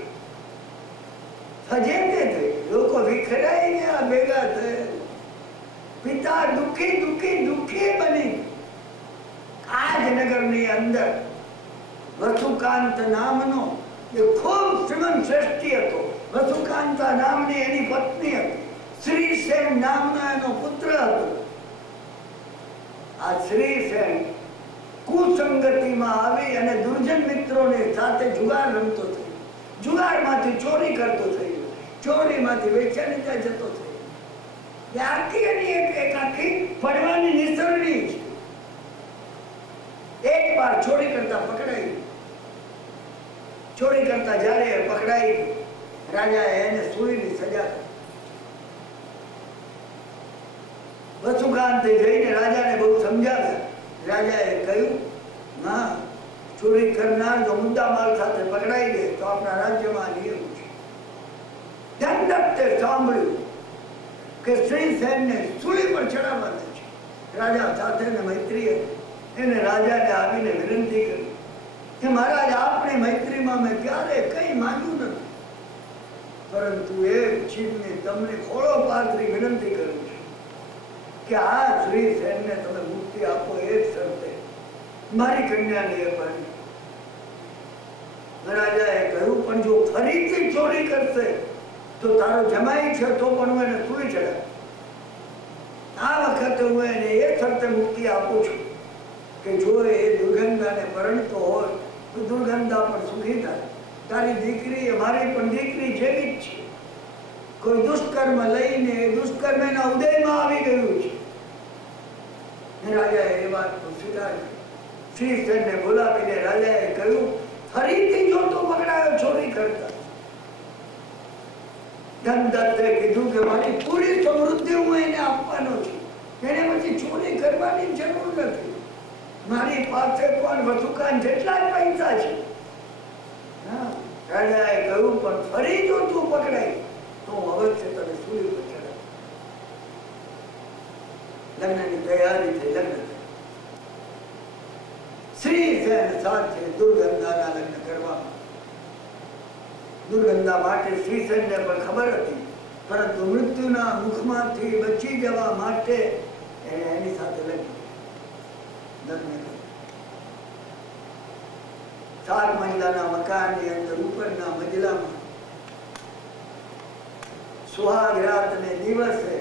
સજેતે થઈ લોકો વિખરાઈ ગયા, ભેગા થયા. પિતા દુઃખી દુઃખી દુઃખી બની. આ જ નગરની અંદર વસુકાંત નામનો એ ખૂબ શ્રીમંત શ્રેષ્ઠી હતો. વસુકાંતા નામની એની પત્ની હતી. શ્રીસેન નામનો એનો પુત્ર હતો. આ શ્રીસેન કુસંગતિમાં આવી અને દુર્જન મિત્રોને સાથે જુગાર રમતો થયો. જુગારમાંથી ચોરી કરતો થયો. ચોરીમાંથી વેચાણીતા જતો થયો. આખી એની એક આખી પડવાની નિસરણી છે. એક વાર ચોરી કરતા પકડાઈ. ચોરી કરતા જ્યારે પકડાઈ, રાજાએ એને સૂળીની સજા કરી. વસુકાંતે જઈને રાજાને બહુ સમજાવ્યા. રાજાએ કહ્યું, ના, ચોરી કરનાર જો મુદ્દામાલ સાથે પકડાઈ ગયે તો આપણા રાજ્યમાં નિયમ છે. દંડકતે સાંભળ્યું કે શ્રીસેનને સૂળી પર ચડાવવાના છે. રાજા સાથે મૈત્રી હતી. એને રાજાને આવીને વિનંતી કરી કે મહારાજ, આપણી મૈત્રીમાં મેં ક્યારે કઈ માંગ્યું નથી, પરંતુ એક ચીજની તમને ખોળો પાથરી વિનંતી કરું છું કે આ શ્રીસેનને તમે મુક્તિ આપો. એક શરતે મારી કન્યાને એ પાડી. રાજાએ કહ્યું, પણ જો ફરીથી ચોરી કરશે તો તારો જમાઈ છે તો પણ હું એને સૂળી ચડાવ. આ વખતે હું એને એ શરતે મુક્તિ આપું છું કે જો એ દુર્ગંધાને પરણતો હોય તો દુર્ગંધા પણ સુખી થાય. તારી દીકરી એ મારી પણ દીકરી જેવી જ છે. કોઈ દુષ્કર્મ લઈને દુષ્કર્મ એના ઉદયમાં આવી ગયું છે. રાજાએ એ વાત સ્વીકારી. શ્રીસેનને બોલાવીને રાજાએ કહ્યું, ફરીથી જો તો પકડાયો ચોરી કરતા. ધનદત્તે કીધું કે મારી પૂરી સમૃદ્ધિ હું એને આપવાનો છું. એને પછી ચોરી કરવાની જરૂર નથી. મારી પાસે પણ વસુકાન જેટલા જ પૈસા છે. રાજાએ કહ્યું, પણ ફરી જો તું પકડાય તો હું અવશ્ય તને સૂળી પર ચડાવ. લગ્નની તૈયારી થઈ. લગ્ન શ્રીસેન સાથે દુર્ગંધાના લગ્ન કરવામાં. દુર્ગંધા માટે શ્રીસેનને પણ ખબર હતી, પરંતુ મૃત્યુના મુખમાંથી બચી જવા માટે એની સાથે લગ્ન 7 મહિલાના મકાનની અંદર ઉપરના મજલામાં સુહાગ રાતને દિવસે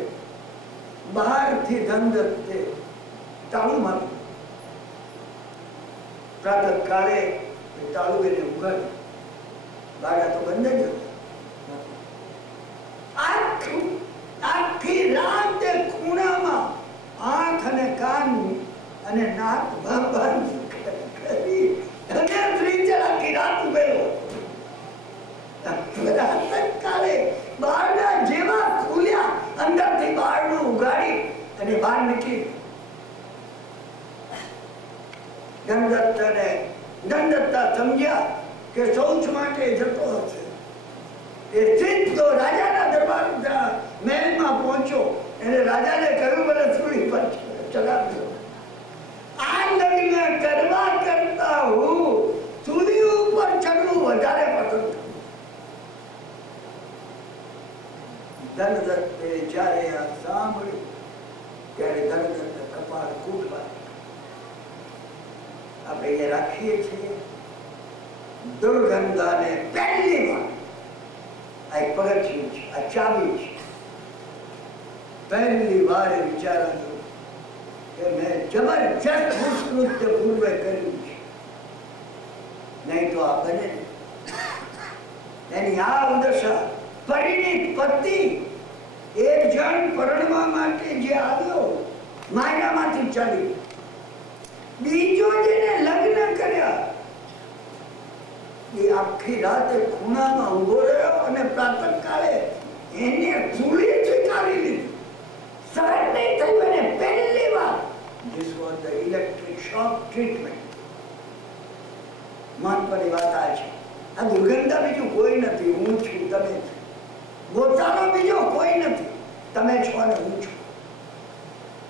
બહારથી ધનદત્તે તાળું માર્યું. પ્રાતઃ કાળે તાળું એને ઉઘાડ્યું. બાળા તો બંધ જ હતા. આખી રાત ખૂણામાં આંખ અને કાન અને નાક બંધ કરી અને ત્રીજા આખી રાત ઉભેલો. કાળે બારણા જેવા ખુલ્યા, અંદરથી બારણું ઉઘાડી અને બહાર નીકળી. ધનદત્તા સમજ્યા કે શૌચ માટે જતો હશે. એ સીધો રાજાના દરબાર મહેલમાં પહોંચ્યો. એને રાજાને કહ્યું, મને સૂળી પર ચડાવજો. આ લગ્ન કરવા કરતા હું સૂળી ઉપર ચડવું વધારે પસંદ કરું. ધનદત્તે જ્યારે આ સાંભળ્યું ત્યારે ધનદત્ત કપાળ કૂટવા. આપણે એ રાખીએ છીએ દુર્ગંધાને પહેલી વાર. આ એક પગથિયું છે, આ ચાવી છે. પહેલી વાર એ વિચાર્યું કે મેં જબરજસ્ત નૃત્ય પૂર્વે કર્યું છે, નહીં તો આ બને. એની આ દશા. પરિણીત પતિ એક જણ પરણવા માટે જે આવ્યો માયનામાંથી ચાલી, બીજો જેને લગ્ન કર્યા એ આખી રાતે ખૂણામાં ઉભો રહ્યો અને પ્રાતઃ કાળે એને ધૂળી સ્વીકારી લીધી, સરળ નહીં થયું એને પહેલી વાર. This was the electric shock treatment. મહત્વની વાત આ છે. આ દુર્ગંધા બીજું કોઈ નથી, હું છું, તમે છો. ગોતાનો બીજો કોઈ નથી, તમે છો અને હું છું.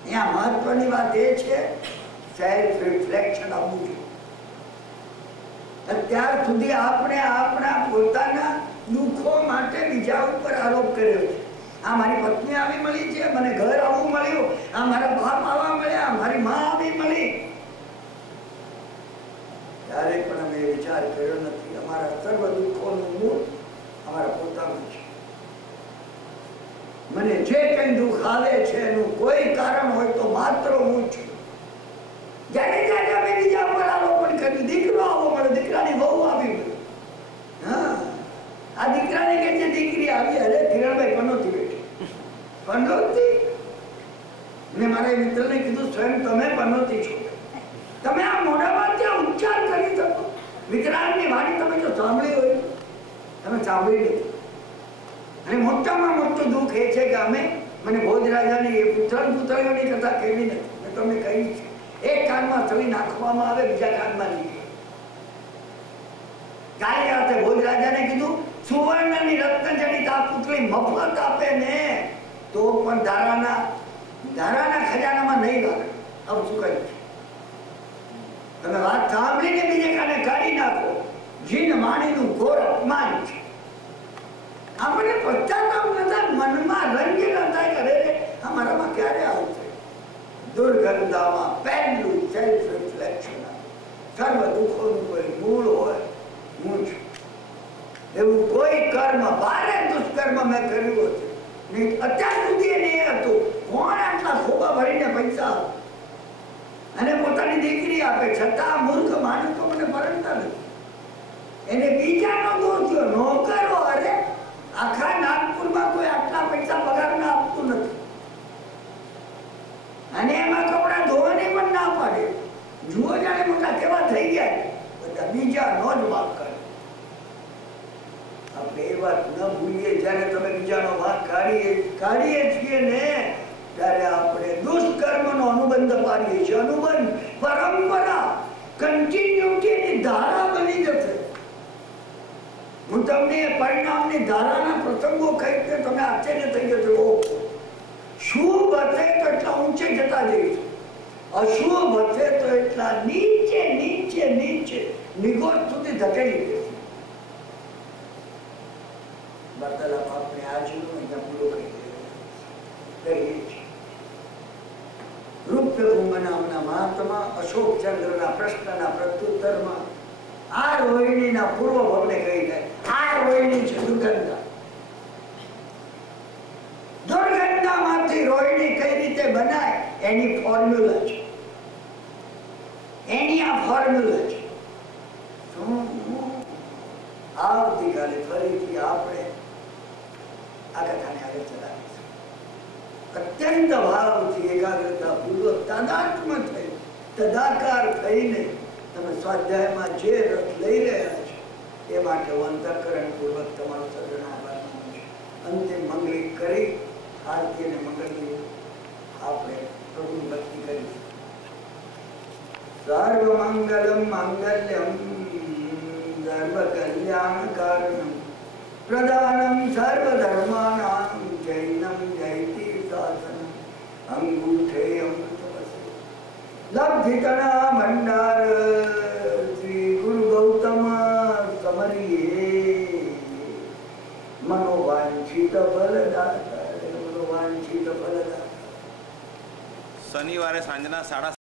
અહીંયા મહત્વની વાત એ છે સેલ્ફ રિફ્લેક્શન આવવું જોઈએ. અત્યાર સુધી આપણે આપણા પોતાના દુઃખો માટે બીજા ઉપર આરોપ કર્યો છે. આ મારી પત્ની આવી મળી છે, મને ઘર આવું મળ્યું, આ મારા બાપ આવા મળ્યા, મારી માં આવી મળી. ત્યારે પણ અમે વિચાર કર્યો નથી અમારા સર્વ દુઃખોનું મૂળ અમારા પોતાનું છે. મને જે કઈ દુઃખ આવે છે એનું કોઈ કારણ હોય તો માત્ર હું છું. જ્યારે જ્યારે અમે બીજા પર આરોપણ કર્યું, દીકરો આવો મળે, દીકરાની બહુ આવી ગયો. હા, આ દીકરાને કે છે દીકરી આવી, અરે કિરણભાઈ પનોતી બેઠી, પનોતી. મેં મારા મિત્રને કીધું સ્વયં તમે પનોતી છો, તમે આ મોઢામાં ત્યાં ઉચ્ચાર કરી શકો. વિકરાળની વાણી તમે જો સાંભળી હોય, તમે સાંભળી નથી. અને મોટામાં મોટું દુઃખ એ છે કે અમે મને ભોજરાજાની એ પુત્રીઓની કથા કેવી નથી, મેં તમને કહી છે. એક કાનમાં થવી નાખવામાં આવે, બીજા કાનમાં નીકળે. કાલે રાતે ભોજરાજાને કીધું સુવર્ણની રત્નજડિત આ પુત્રી મફત આપે ને તો પણ ધારાના ખજાનામાં નહીં લાગે. હવે શું કહ્યું છે? તમે વાત સાંભળીને બીજે કાને કાઢી નાખો. જીન માણીનું ઘોર અપમાન છે. આપણે પશ્ચાતાપ નતા, મનમાં રંગ નતા કરે છે. અમારામાં ક્યારે આવશે? દુર્ગંધામાં પહેલું સેલ્ફ રિફ્લેક્શન. સર્વ દુઃખોનું કોઈ મૂળ હોય હું છું. એવું કોઈ કર્મ ભારે દુષ્કર્મ મેં કર્યું હતું અત્યાર સુધી એને એ હતું, કોણ આટલા ખોબા ભરીને પૈસા અને પોતાની દીકરી આપે, છતાં મૂર્ખ માણસ તો મને પરણતા નથી. એને બીજાનો દોષ થયો. નોકરો, અરે આખા નાગપુરમાં કોઈ આટલા પૈસા પગારના આપતું નથી. અને એમાં કપડા ધોવાની પણ ના પાડે. જુઓ જાણે મોટા કેવા થઈ ગયા, બધા બીજાનો જ વાંક કરે. આપણે એ વાત ન ભૂલીએ, જયારે તમે બીજાનો વાંક કાઢીએ છીએ ને ત્યારે આપણે દુષ્કર્મનો અનુબંધ પાડીએ છીએ. અનુબંધ, પરંપરા, કન્ટિન્યુટીની ધારા બની જશે. હું તમને પરિણામની ધારાના પ્રસંગો કહીને તમે આશ્ચર્ય થઈ જશે. ઓ શુભ હશે તો એટલા ઊંચે જતા જઈશું, અશુભ હશે તો એટલા નીચે નીચે નીચે નિગોદ સુધી ધકેલી દેશે. વાર્તાલાપ આપણે આજનો અહીંયા પૂરો કરીએ છીએ. રૂપ્યકુંભના મહાત્મા અશોકચંદ્રના પ્રશ્નના પ્રત્યુત્તરમાં આ રોહિણીના પૂર્વ ભવને કહી જાય. આ રોહિણી છે દુર્ગંધા. દુર્ગંધામાંથી રોહિણી કઈ રીતે બનાય એની ફોર્મ્યુલા છે. એની આ ફોર્મ્યુલા છે. આવતીકાલે ફરીથી આપણે આ કથાને આગળ ચલાવીશું. અત્યંત ભાવથી એકાગ્રતા પૂર્વક તાદાત્મ થઈ, તદાકાર થઈને તમે સ્વાધ્યાયમાં જે રસ લઈ રહ્યા છો એ માટે હું અંતઃકરણ પૂર્વક તમારો સદન આભાર માનું છું. અંતિમ મંગળી કરી આરતી અને મંગળની આપણે પ્રભુની ભક્તિ કરીશું. સર્વ મંગલમ માંગલ્યમ સર્વ કલ્યાણ કારણમ પ્રદાનમ સર્વ ધર્માનામ જૈનમ જયતિ શાસનમ અંગૂઠે અમૃતવસે લબ્ધિતના ભંડાર શ્રી ગુરુ ગૌતમ સમરીએ મનોવાંછિત ફલદાતા. શનિવારે સાંજના 7:30